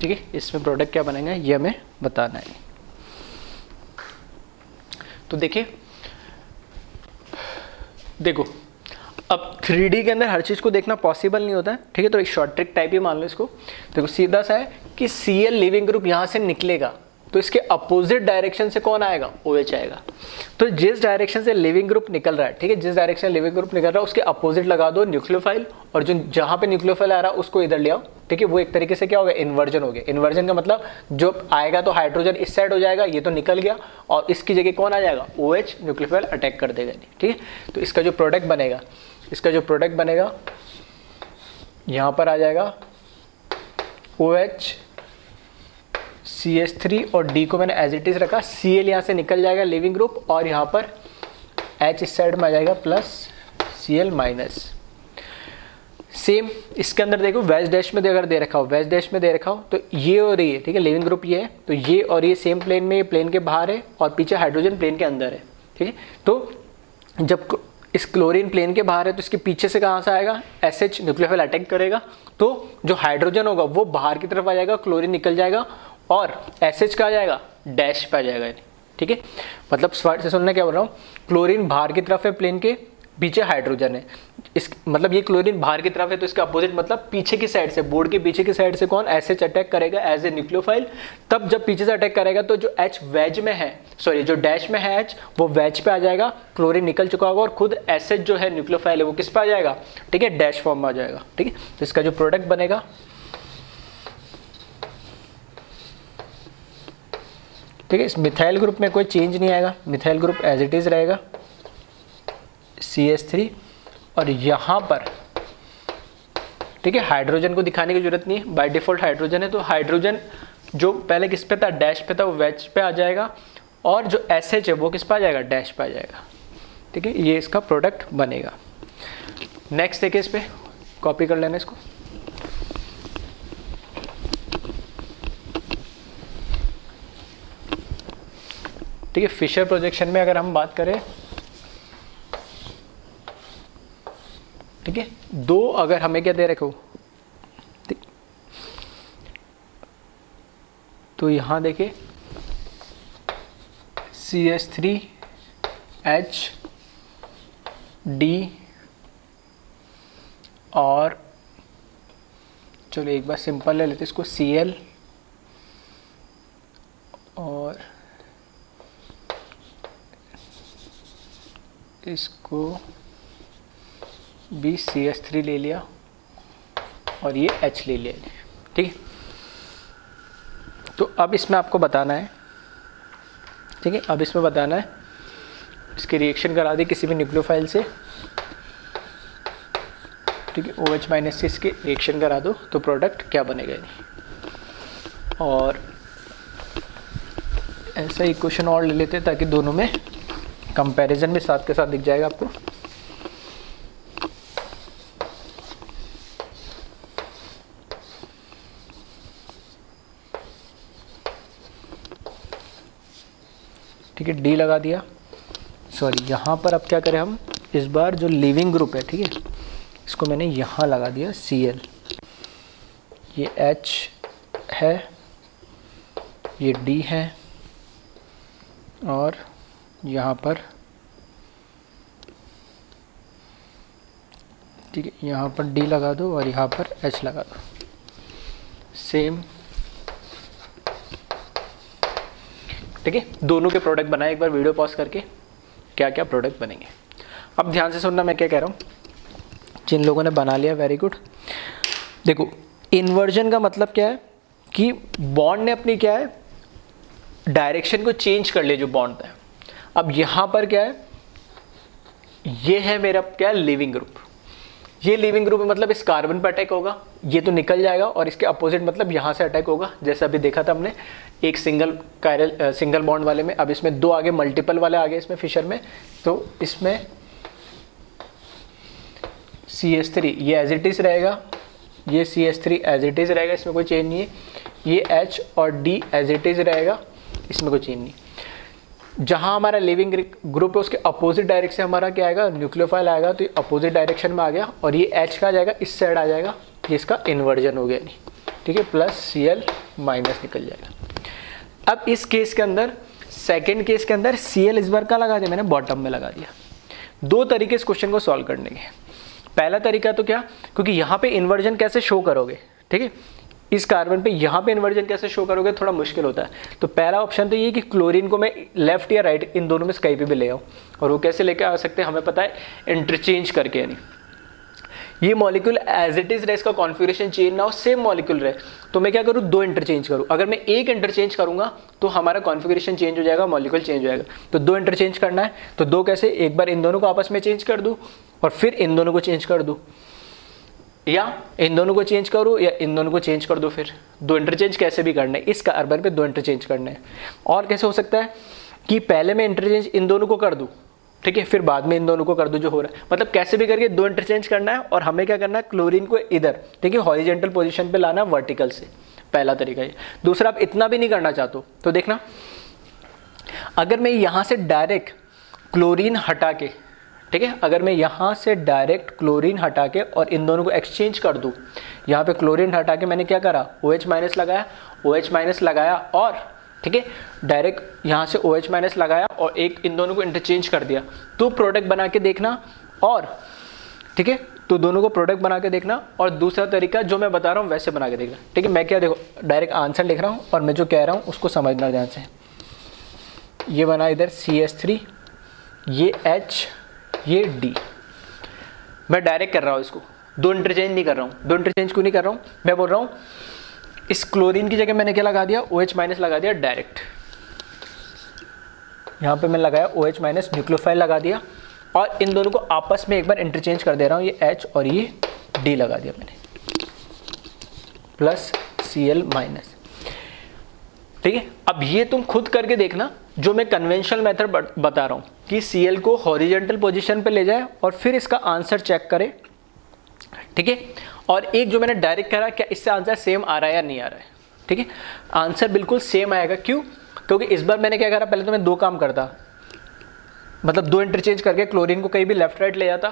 ठीक है, इसमें प्रोडक्ट क्या बनेगा ये हमें बताना है। तो देखिए, देखो अब 3D के अंदर हर चीज़ को देखना पॉसिबल नहीं होता है, ठीक है, तो एक शॉर्ट ट्रिक टाइप ही मान लो इसको। देखो सीधा सा है कि Cl लिविंग ग्रुप यहाँ से निकलेगा तो इसके अपोजिट डायरेक्शन से कौन आएगा, OH आएगा। तो जिस डायरेक्शन से लिविंग ग्रुप निकल रहा है, ठीक है, जिस डायरेक्शन से लिविंग ग्रुप निकल रहा है उसके अपोजिट लगा दो न्यूक्लियोफाइल, और जो जहाँ पे न्यूक्लियोफाइल आ रहा है उसको इधर ले आओ, ठीक है। वो एक तरीके से क्या हो गया, इन्वर्जन हो गया। इन्वर्जन का मतलब जो आएगा तो हाइड्रोजन इस साइड हो जाएगा, ये तो निकल गया, और इसकी जगह कौन आ जाएगा, OH, न्यूक्लियोफाइल अटैक कर देगा, ठीक है। तो इसका जो प्रोडक्ट बनेगा, इसका जो प्रोडक्ट बनेगा यहाँ पर आ जाएगा OH CH3 और D को मैंने एज इट इज रखा, Cl यहाँ से निकल जाएगा लिविंग ग्रुप, और यहाँ पर H इस साइड में आ जाएगा प्लस Cl माइनस। सेम इसके अंदर देखो वैज डैश में अगर दे रखा हो, वैज डैश में दे रखा हो तो ये और ये, ठीक है, लिविंग ग्रुप ये है, तो ये और ये सेम प्लेन में, ये प्लेन के बाहर है और पीछे हाइड्रोजन प्लेन के अंदर है, ठीक है। तो जब इस क्लोरीन प्लेन के बाहर है तो इसके पीछे से कहाँ से आएगा, SH न्यूक्लियोफाइल अटैक करेगा, तो जो हाइड्रोजन होगा वो बाहर की तरफ आ जाएगा, क्लोरीन निकल जाएगा, और SH का आ जाएगा डैश पे आ जाएगा, ठीक है। मतलब स्पष्ट से सुनना क्या बोल रहा हूँ, क्लोरीन बाहर की तरफ है प्लेन के, पीछे हाइड्रोजन है, इस मतलब ये क्लोरीन बाहर की तरफ है, तो इसका अपोजिट मतलब पीछे की साइड से, बोर्ड के पीछे की साइड से कौन एसएच अटैक करेगा एज ए न्यूक्लियोफाइल। तब जब पीछे से अटैक करेगा तो जो एच वेज में है, सॉरी जो डैश में है एच, वो वेज पे आ जाएगा, क्लोरीन निकल चुका होगा, और खुद एसएच जो है न्यूक्लियोफाइल है वो किस पे आ जाएगा, ठीक है, डैश फॉर्म में आ जाएगा। ठीक है, तो इसका जो प्रोडक्ट बनेगा, ठीक है, इस मिथाइल ग्रुप में कोई चेंज नहीं आएगा, methyl group as it is रहेगा CH3, और यहाँ पर ठीक है हाइड्रोजन को दिखाने की जरूरत नहीं है, बाय डिफॉल्ट हाइड्रोजन है, तो हाइड्रोजन जो पहले किस पे था, डैश पे था, वो वेज पे आ जाएगा, और जो SH है वो किस पे आ जाएगा, डैश पे आ जाएगा। ठीक है, ये इसका प्रोडक्ट बनेगा। नेक्स्ट देखिए, इस पे कॉपी कर लेना इसको। ठीक है, फिशर प्रोजेक्शन में अगर हम बात करें, ठीक है, दो अगर हमें क्या दे रखो, तो यहां देखिए CH3HD, और चलो एक बार सिंपल ले लेते इसको, Cl, और इसको भी CH3 ले लिया, और ये H ले लिया। ठीक है, तो अब इसमें आपको बताना है, ठीक है, अब इसमें बताना है, इसकी रिएक्शन करा दी किसी भी न्यूक्लियोफाइल से, ठीक है, OH- से इसकी रिएक्शन करा दो, तो प्रोडक्ट क्या बनेगा। और ऐसा ही क्वेश्चन और ले लेते हैं ताकि दोनों में कंपैरिजन भी साथ के साथ दिख जाएगा आपको। ठीक है, डी लगा दिया, सॉरी यहाँ पर अब क्या करें हम, इस बार जो लिविंग ग्रुप है, ठीक है, इसको मैंने यहाँ लगा दिया Cl, ये H है, ये D है, और यहाँ पर ठीक है, यहाँ पर D लगा दो और यहाँ पर H लगा दो, सेम। ठीक है, दोनों के प्रोडक्ट बनाए, एक बार वीडियो पॉज करके क्या क्या प्रोडक्ट बनेंगे। अब ध्यान से सुनना मैं क्या कह रहा हूँ, जिन लोगों ने बना लिया वेरी गुड। देखो, इन्वर्जन का मतलब क्या है कि बॉन्ड ने अपनी क्या है डायरेक्शन को चेंज कर लिया जो बॉन्ड था। अब यहाँ पर क्या है, ये है मेरा क्या, लिविंग ग्रुप। ये लिविंग ग्रुप मतलब इस कार्बन पर अटैक होगा, ये तो निकल जाएगा, और इसके अपोजिट मतलब यहाँ से अटैक होगा, जैसा अभी देखा था हमने एक सिंगल बॉन्ड वाले में। अब इसमें दो आगे मल्टीपल वाले आगे इसमें फिशर में, तो इसमें CH3 ये एज इट इज रहेगा, ये CH3 एज इट इज रहेगा, इसमें कोई चेंज नहीं है, ये H और D एज इट इज रहेगा, इसमें कोई चेंज नहीं। जहां हमारा लिविंग ग्रुप है उसके अपोजिट डायरेक्शन से हमारा क्या आएगा, न्यूक्लियोफाइल आएगा, तो ये अपोजिट डायरेक्शन में आ गया, और ये H का जाएगा इस साइड आ जाएगा, ये इसका इन्वर्जन हो गया नहीं, ठीक है, प्लस Cl माइनस निकल जाएगा। अब इस केस के अंदर, सेकेंड केस के अंदर Cl इस बार का लगा दिया मैंने, बॉटम में लगा दिया। दो तरीके इस क्वेश्चन को सॉल्व करने के। पहला तरीका तो क्या, क्योंकि यहाँ पे इन्वर्जन कैसे शो करोगे, ठीक है, इस कार्बन पे यहाँ पे इन्वर्जन कैसे शो करोगे, थोड़ा मुश्किल होता है। तो पहला ऑप्शन तो ये कि क्लोरीन को मैं लेफ्ट या राइट इन दोनों में से कहीं पे भी ले आऊँ, और वो कैसे लेके आ सकते हैं हमें पता है, इंटरचेंज करके। यानी ये मॉलिक्यूल एज इट इज रहे, इसका कॉन्फिगरेशन चेंज ना हो, सेम मॉलिक्यूल रहे, तो मैं क्या करूँ, दो इंटरचेंज करूँ। अगर मैं एक इंटरचेंज करूँगा तो हमारा कॉन्फिगरेशन चेंज हो जाएगा, मॉलिक्यूल चेंज हो जाएगा। तो दो इंटरचेंज करना है, तो दो कैसे, एक बार इन दोनों को आपस में चेंज कर दूँ और फिर इन दोनों को चेंज कर दूँ, या इन दोनों को चेंज करूँ या इन दोनों को चेंज कर दो। फिर दो इंटरचेंज कैसे भी करना है, इस कार्बन पे दो इंटरचेंज करने हैं। और कैसे हो सकता है कि पहले मैं इंटरचेंज इन दोनों को कर दूँ, ठीक है, फिर बाद में इन दोनों को कर दूँ जो हो रहा है, मतलब कैसे भी करके दो इंटरचेंज करना है। और हमें क्या करना है, क्लोरीन को इधर, ठीक है, हॉरिजेंटल पोजीशन पे लाना वर्टिकल से, पहला तरीका ये। दूसरा, आप इतना भी नहीं करना चाहते हो तो देखना, अगर मैं यहाँ से डायरेक्ट क्लोरीन हटा के, ठीक है, अगर मैं यहाँ से डायरेक्ट क्लोरीन हटा के और इन दोनों को एक्सचेंज कर दूँ, यहाँ पे क्लोरीन हटा के मैंने क्या करा, OH माइनस लगाया, OH माइनस लगाया, और ठीक है डायरेक्ट यहाँ से OH माइनस लगाया और एक इन दोनों को इंटरचेंज कर दिया, तो प्रोडक्ट बना के देखना और ठीक है, तो दोनों को प्रोडक्ट बना के देखना, और दूसरा तरीका जो मैं बता रहा हूँ वैसे बना के देखना। ठीक है, मैं क्या देखो डायरेक्ट आंसर लिख रहा हूँ और मैं जो कह रहा हूँ उसको समझना ध्यान से। ये बना इधर CH3, ये H, ये D। मैं डायरेक्ट कर रहा हूँ इसको, दो इंटरचेंज नहीं कर रहा हूँ। दो इंटरचेंज क्यों नहीं कर रहा हूँ, मैं बोल रहा हूँ इस क्लोरीन की जगह मैंने क्या लगा दिया, OH माइनस लगा दिया डायरेक्ट। यहाँ पे मैं लगाया OH माइनस, न्यूक्लियोफाइल लगा दिया, और इन दोनों को आपस में एक बार इंटरचेंज कर दे रहा हूँ। ये H और ये D लगा दिया मैंने, प्लस Cl माइनस। ठीक है, अब ये तुम खुद करके देखना, जो मैं कन्वेंशनल मेथड बता रहा हूँ कि Cl को हॉरिजॉन्टल पोजीशन पे ले जाए और फिर इसका आंसर चेक करे। ठीक है, और एक जो मैंने डायरेक्ट करा, क्या इससे आंसर सेम आ रहा है या नहीं आ रहा है। ठीक है, आंसर बिल्कुल सेम आएगा। क्यों, क्योंकि इस बार मैंने क्या करा, पहले तो मैं दो काम करता, मतलब दो इंटरचेंज करके क्लोरीन को कहीं भी लेफ्ट राइट ले जाता,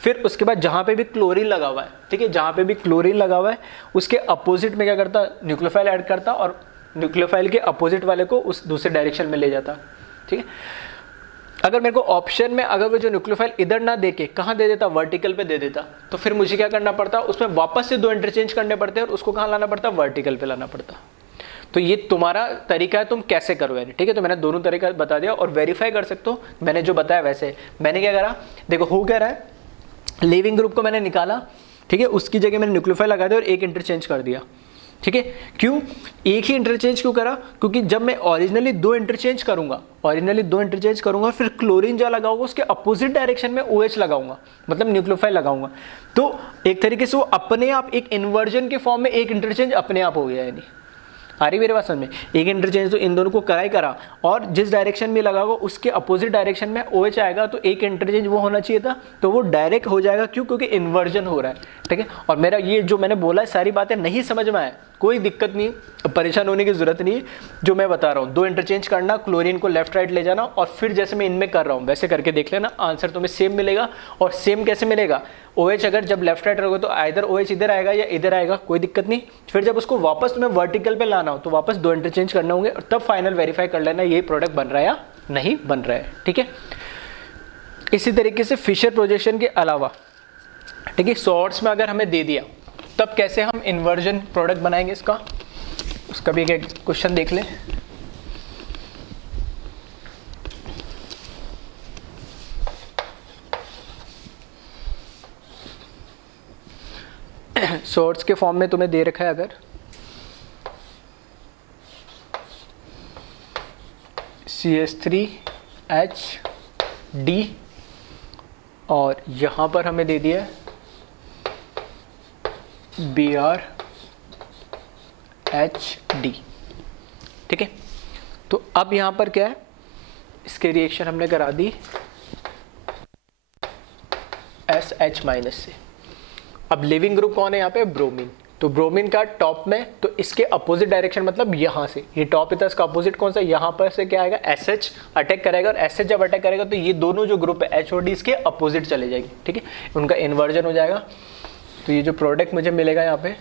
फिर उसके बाद जहाँ पे भी क्लोरीन लगा हुआ है, ठीक है, जहाँ पे भी क्लोरीन लगा हुआ है उसके अपोजिट में क्या करता, न्यूक्लियोफाइल ऐड करता, और न्यूक्लियोफाइल के अपोजिट वाले को उस दूसरे डायरेक्शन में ले जाता। ठीक है, अगर मेरे को ऑप्शन में अगर वो जो न्यूक्लियोफाइल इधर ना दे के कहाँ दे देता, वर्टिकल पे दे देता, तो फिर मुझे क्या करना पड़ता, उसमें वापस से दो इंटरचेंज करने पड़ते और उसको कहाँ लाना पड़ता, वर्टिकल पे लाना पड़ता। तो ये तुम्हारा तरीका है, तुम कैसे करो यानी। ठीक है, तो मैंने दोनों तरीका बता दिया, और वेरीफाई कर सकते हो मैंने जो बताया वैसे। मैंने क्या करा, देखो हो क्या रहा है, लीविंग ग्रुप को मैंने निकाला, ठीक है, उसकी जगह मैंने न्यूक्लियोफाइल लगा दिया और एक इंटरचेंज कर दिया। ठीक है, क्यों एक ही इंटरचेंज क्यों करा, क्योंकि जब मैं ओरिजिनली दो इंटरचेंज करूंगा, फिर क्लोरीन जो लगा होगा उसके अपोजिट डायरेक्शन में OH लगाऊंगा, मतलब न्यूक्लियोफाइल लगाऊंगा, तो एक तरीके से वो अपने आप एक इन्वर्जन के फॉर्म में एक इंटरचेंज अपने आप हो गया। यानी आ रही मेरे बात समझ में, एक इंटरचेंज तो इन दोनों को करा, और जिस डायरेक्शन में लगा होगा उसके अपोजिट डायरेक्शन में OH आएगा, तो एक इंटरचेंज वो होना चाहिए था, तो वो डायरेक्ट हो जाएगा। क्यों, क्योंकि इन्वर्जन हो रहा है। ठीक है, और मेरा ये जो मैंने बोला है सारी बातें नहीं समझ में आए, कोई दिक्कत नहीं, परेशान होने की जरूरत नहीं है। जो मैं बता रहा हूँ, दो इंटरचेंज करना, क्लोरीन को लेफ्ट राइट ले जाना, और फिर जैसे मैं इनमें कर रहा हूँ वैसे करके देख लेना, आंसर तुम्हें सेम मिलेगा। और सेम कैसे मिलेगा, OH अगर जब लेफ्ट राइट रहोगे तो आइदर OH इधर आएगा या इधर आएगा, कोई दिक्कत नहीं। फिर जब उसको वापस तुम्हें वर्टिकल पे लाना हो तो वापस दो इंटरचेंज करने होंगे, और तब फाइनल वेरीफाई कर लेना ये प्रोडक्ट बन रहा है या नहीं बन रहा है। ठीक है, इसी तरीके से फिशर प्रोजेक्शन के अलावा, ठीक है, शॉर्ट्स में अगर हमें दे दिया तब कैसे हम इन्वर्जन प्रोडक्ट बनाएंगे इसका, उसका भी एक क्वेश्चन देख लें। शॉर्ट्स के फॉर्म में तुम्हें दे रखा है, अगर CH3HD, और यहाँ पर हमें दे दिया है BrHD। ठीक है, तो अब यहाँ पर क्या है, इसके रिएक्शन हमने करा दी SH माइनस से। अब लिविंग ग्रुप कौन है यहाँ पे, ब्रोमीन। तो ब्रोमीन का टॉप में, तो इसके अपोजिट डायरेक्शन, मतलब यहाँ से ये टॉप है, इसका अपोजिट कौन सा, यहाँ पर से क्या आएगा, SH अटैक करेगा, और SH जब अटैक करेगा तो ये दोनों जो ग्रुप है H और D इसके अपोजिट चले जाएगी। ठीक है, उनका इन्वर्जन हो जाएगा। तो ये जो प्रोडक्ट मुझे मिलेगा यहाँ पे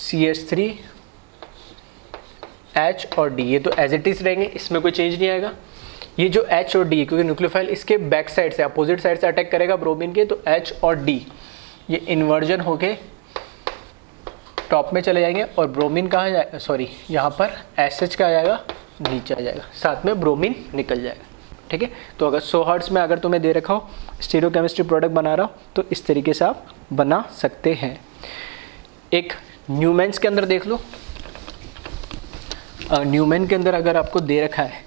CH3H और D, ये तो एज इट इज रहेंगे, इसमें कोई चेंज नहीं आएगा। ये जो H और D, क्योंकि न्यूक्लियोफाइल इसके बैक साइड से, अपोजिट साइड से अटैक करेगा ब्रोमीन के, तो H और D ये इन्वर्जन होके टॉप में चले जाएंगे, और ब्रोमीन कहाँ जाएगा, सॉरी यहाँ पर SH का आ जाएगा, नीचे आ जाएगा, साथ में ब्रोमीन निकल जाएगा। ठीक है, तो अगर 100 हर्ट्ज में अगर तुम्हें दे रखा हो, स्टीरियोकेमिस्ट्री प्रोडक्ट बना रहा हो, तो इस तरीके से आप बना सकते हैं। एक न्यूमेन्स के अंदर देख लो, न्यूमेन के अंदर अगर आपको दे रखा है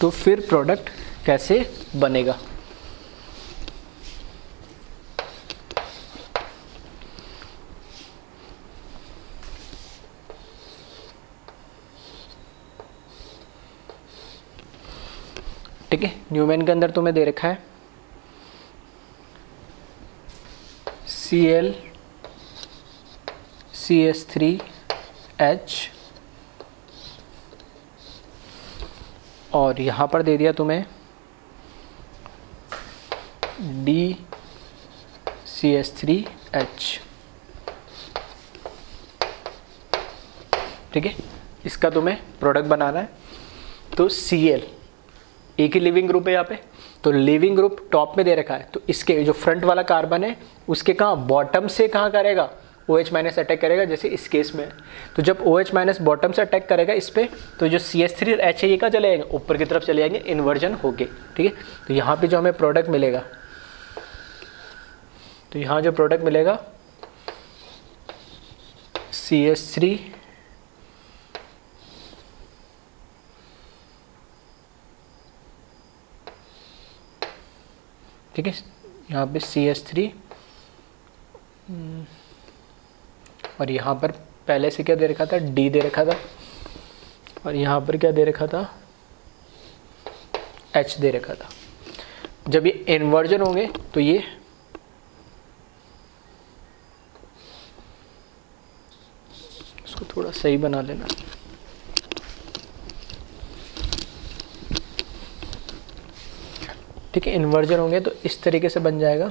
तो फिर प्रोडक्ट कैसे बनेगा। ठीक है, न्यूमेन के अंदर तुम्हें दे रखा है Cl CH3H, और यहाँ पर दे दिया तुम्हें DCH3H। ठीक है, इसका तुम्हें प्रोडक्ट बनाना है। तो Cl एक ही लिविंग ग्रुप है यहाँ पे, तो लिविंग ग्रुप टॉप में दे रखा है, तो इसके जो फ्रंट वाला कार्बन है उसके कहाँ बॉटम से कहाँ करेगा, OH माइनस अटैक करेगा, जैसे इस केस में। तो जब OH माइनस बॉटम से अटैक करेगा इस पर, तो जो CH3 और H है ये कहाँ चले जाएंगे, ऊपर की तरफ चले जाएंगे इन्वर्जन होके, ठीक है। तो यहाँ पे जो हमें प्रोडक्ट मिलेगा, तो यहाँ जो प्रोडक्ट मिलेगा CH3 ठीक है, यहाँ पे CH3 और यहाँ पर पहले से क्या दे रखा था, D दे रखा था, और यहाँ पर क्या दे रखा था, H दे रखा था। जब ये इन्वर्जन होंगे तो ये इसको थोड़ा सही बना लेना, ठीक है। इन्वर्जन होंगे तो इस तरीके से बन जाएगा,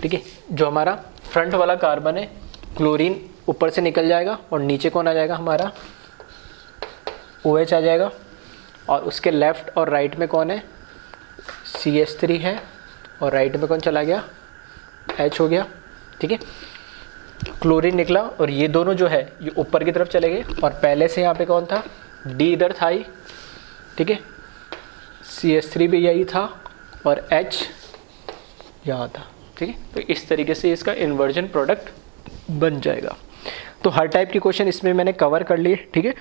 ठीक है। जो हमारा फ्रंट वाला कार्बन है, क्लोरीन ऊपर से निकल जाएगा और नीचे कौन आ जाएगा, हमारा OH आ जाएगा, और उसके लेफ्ट और राइट में कौन है, CH3 है, और राइट में कौन चला गया, H हो गया, ठीक है। क्लोरीन निकला और ये दोनों जो है ये ऊपर की तरफ चले गए, और पहले से यहाँ पे कौन था, D इधर था ही, ठीक है। CH3 भी यही था और H यहाँ था, ठीक है। तो इस तरीके से इसका इन्वर्जन प्रोडक्ट बन जाएगा। तो हर टाइप के क्वेश्चन इसमें मैंने कवर कर लिए, ठीक है।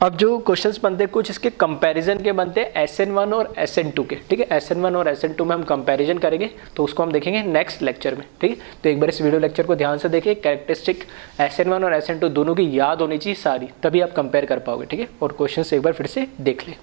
अब जो क्वेश्चंस बनते हैं कुछ इसके कंपैरिजन के बनते हैं SN1 और SN2 के, ठीक है। SN1 और SN2 में हम कंपैरिजन करेंगे, तो उसको हम देखेंगे नेक्स्ट लेक्चर में, ठीक है। तो एक बार इस वीडियो लेक्चर को ध्यान से देखिए, कैरेक्टरिस्टिक SN1 और SN2 दोनों की याद होनी चाहिए सारी, तभी आप कंपेयर कर पाओगे, ठीक है। और क्वेश्चंस एक बार फिर से देख लें।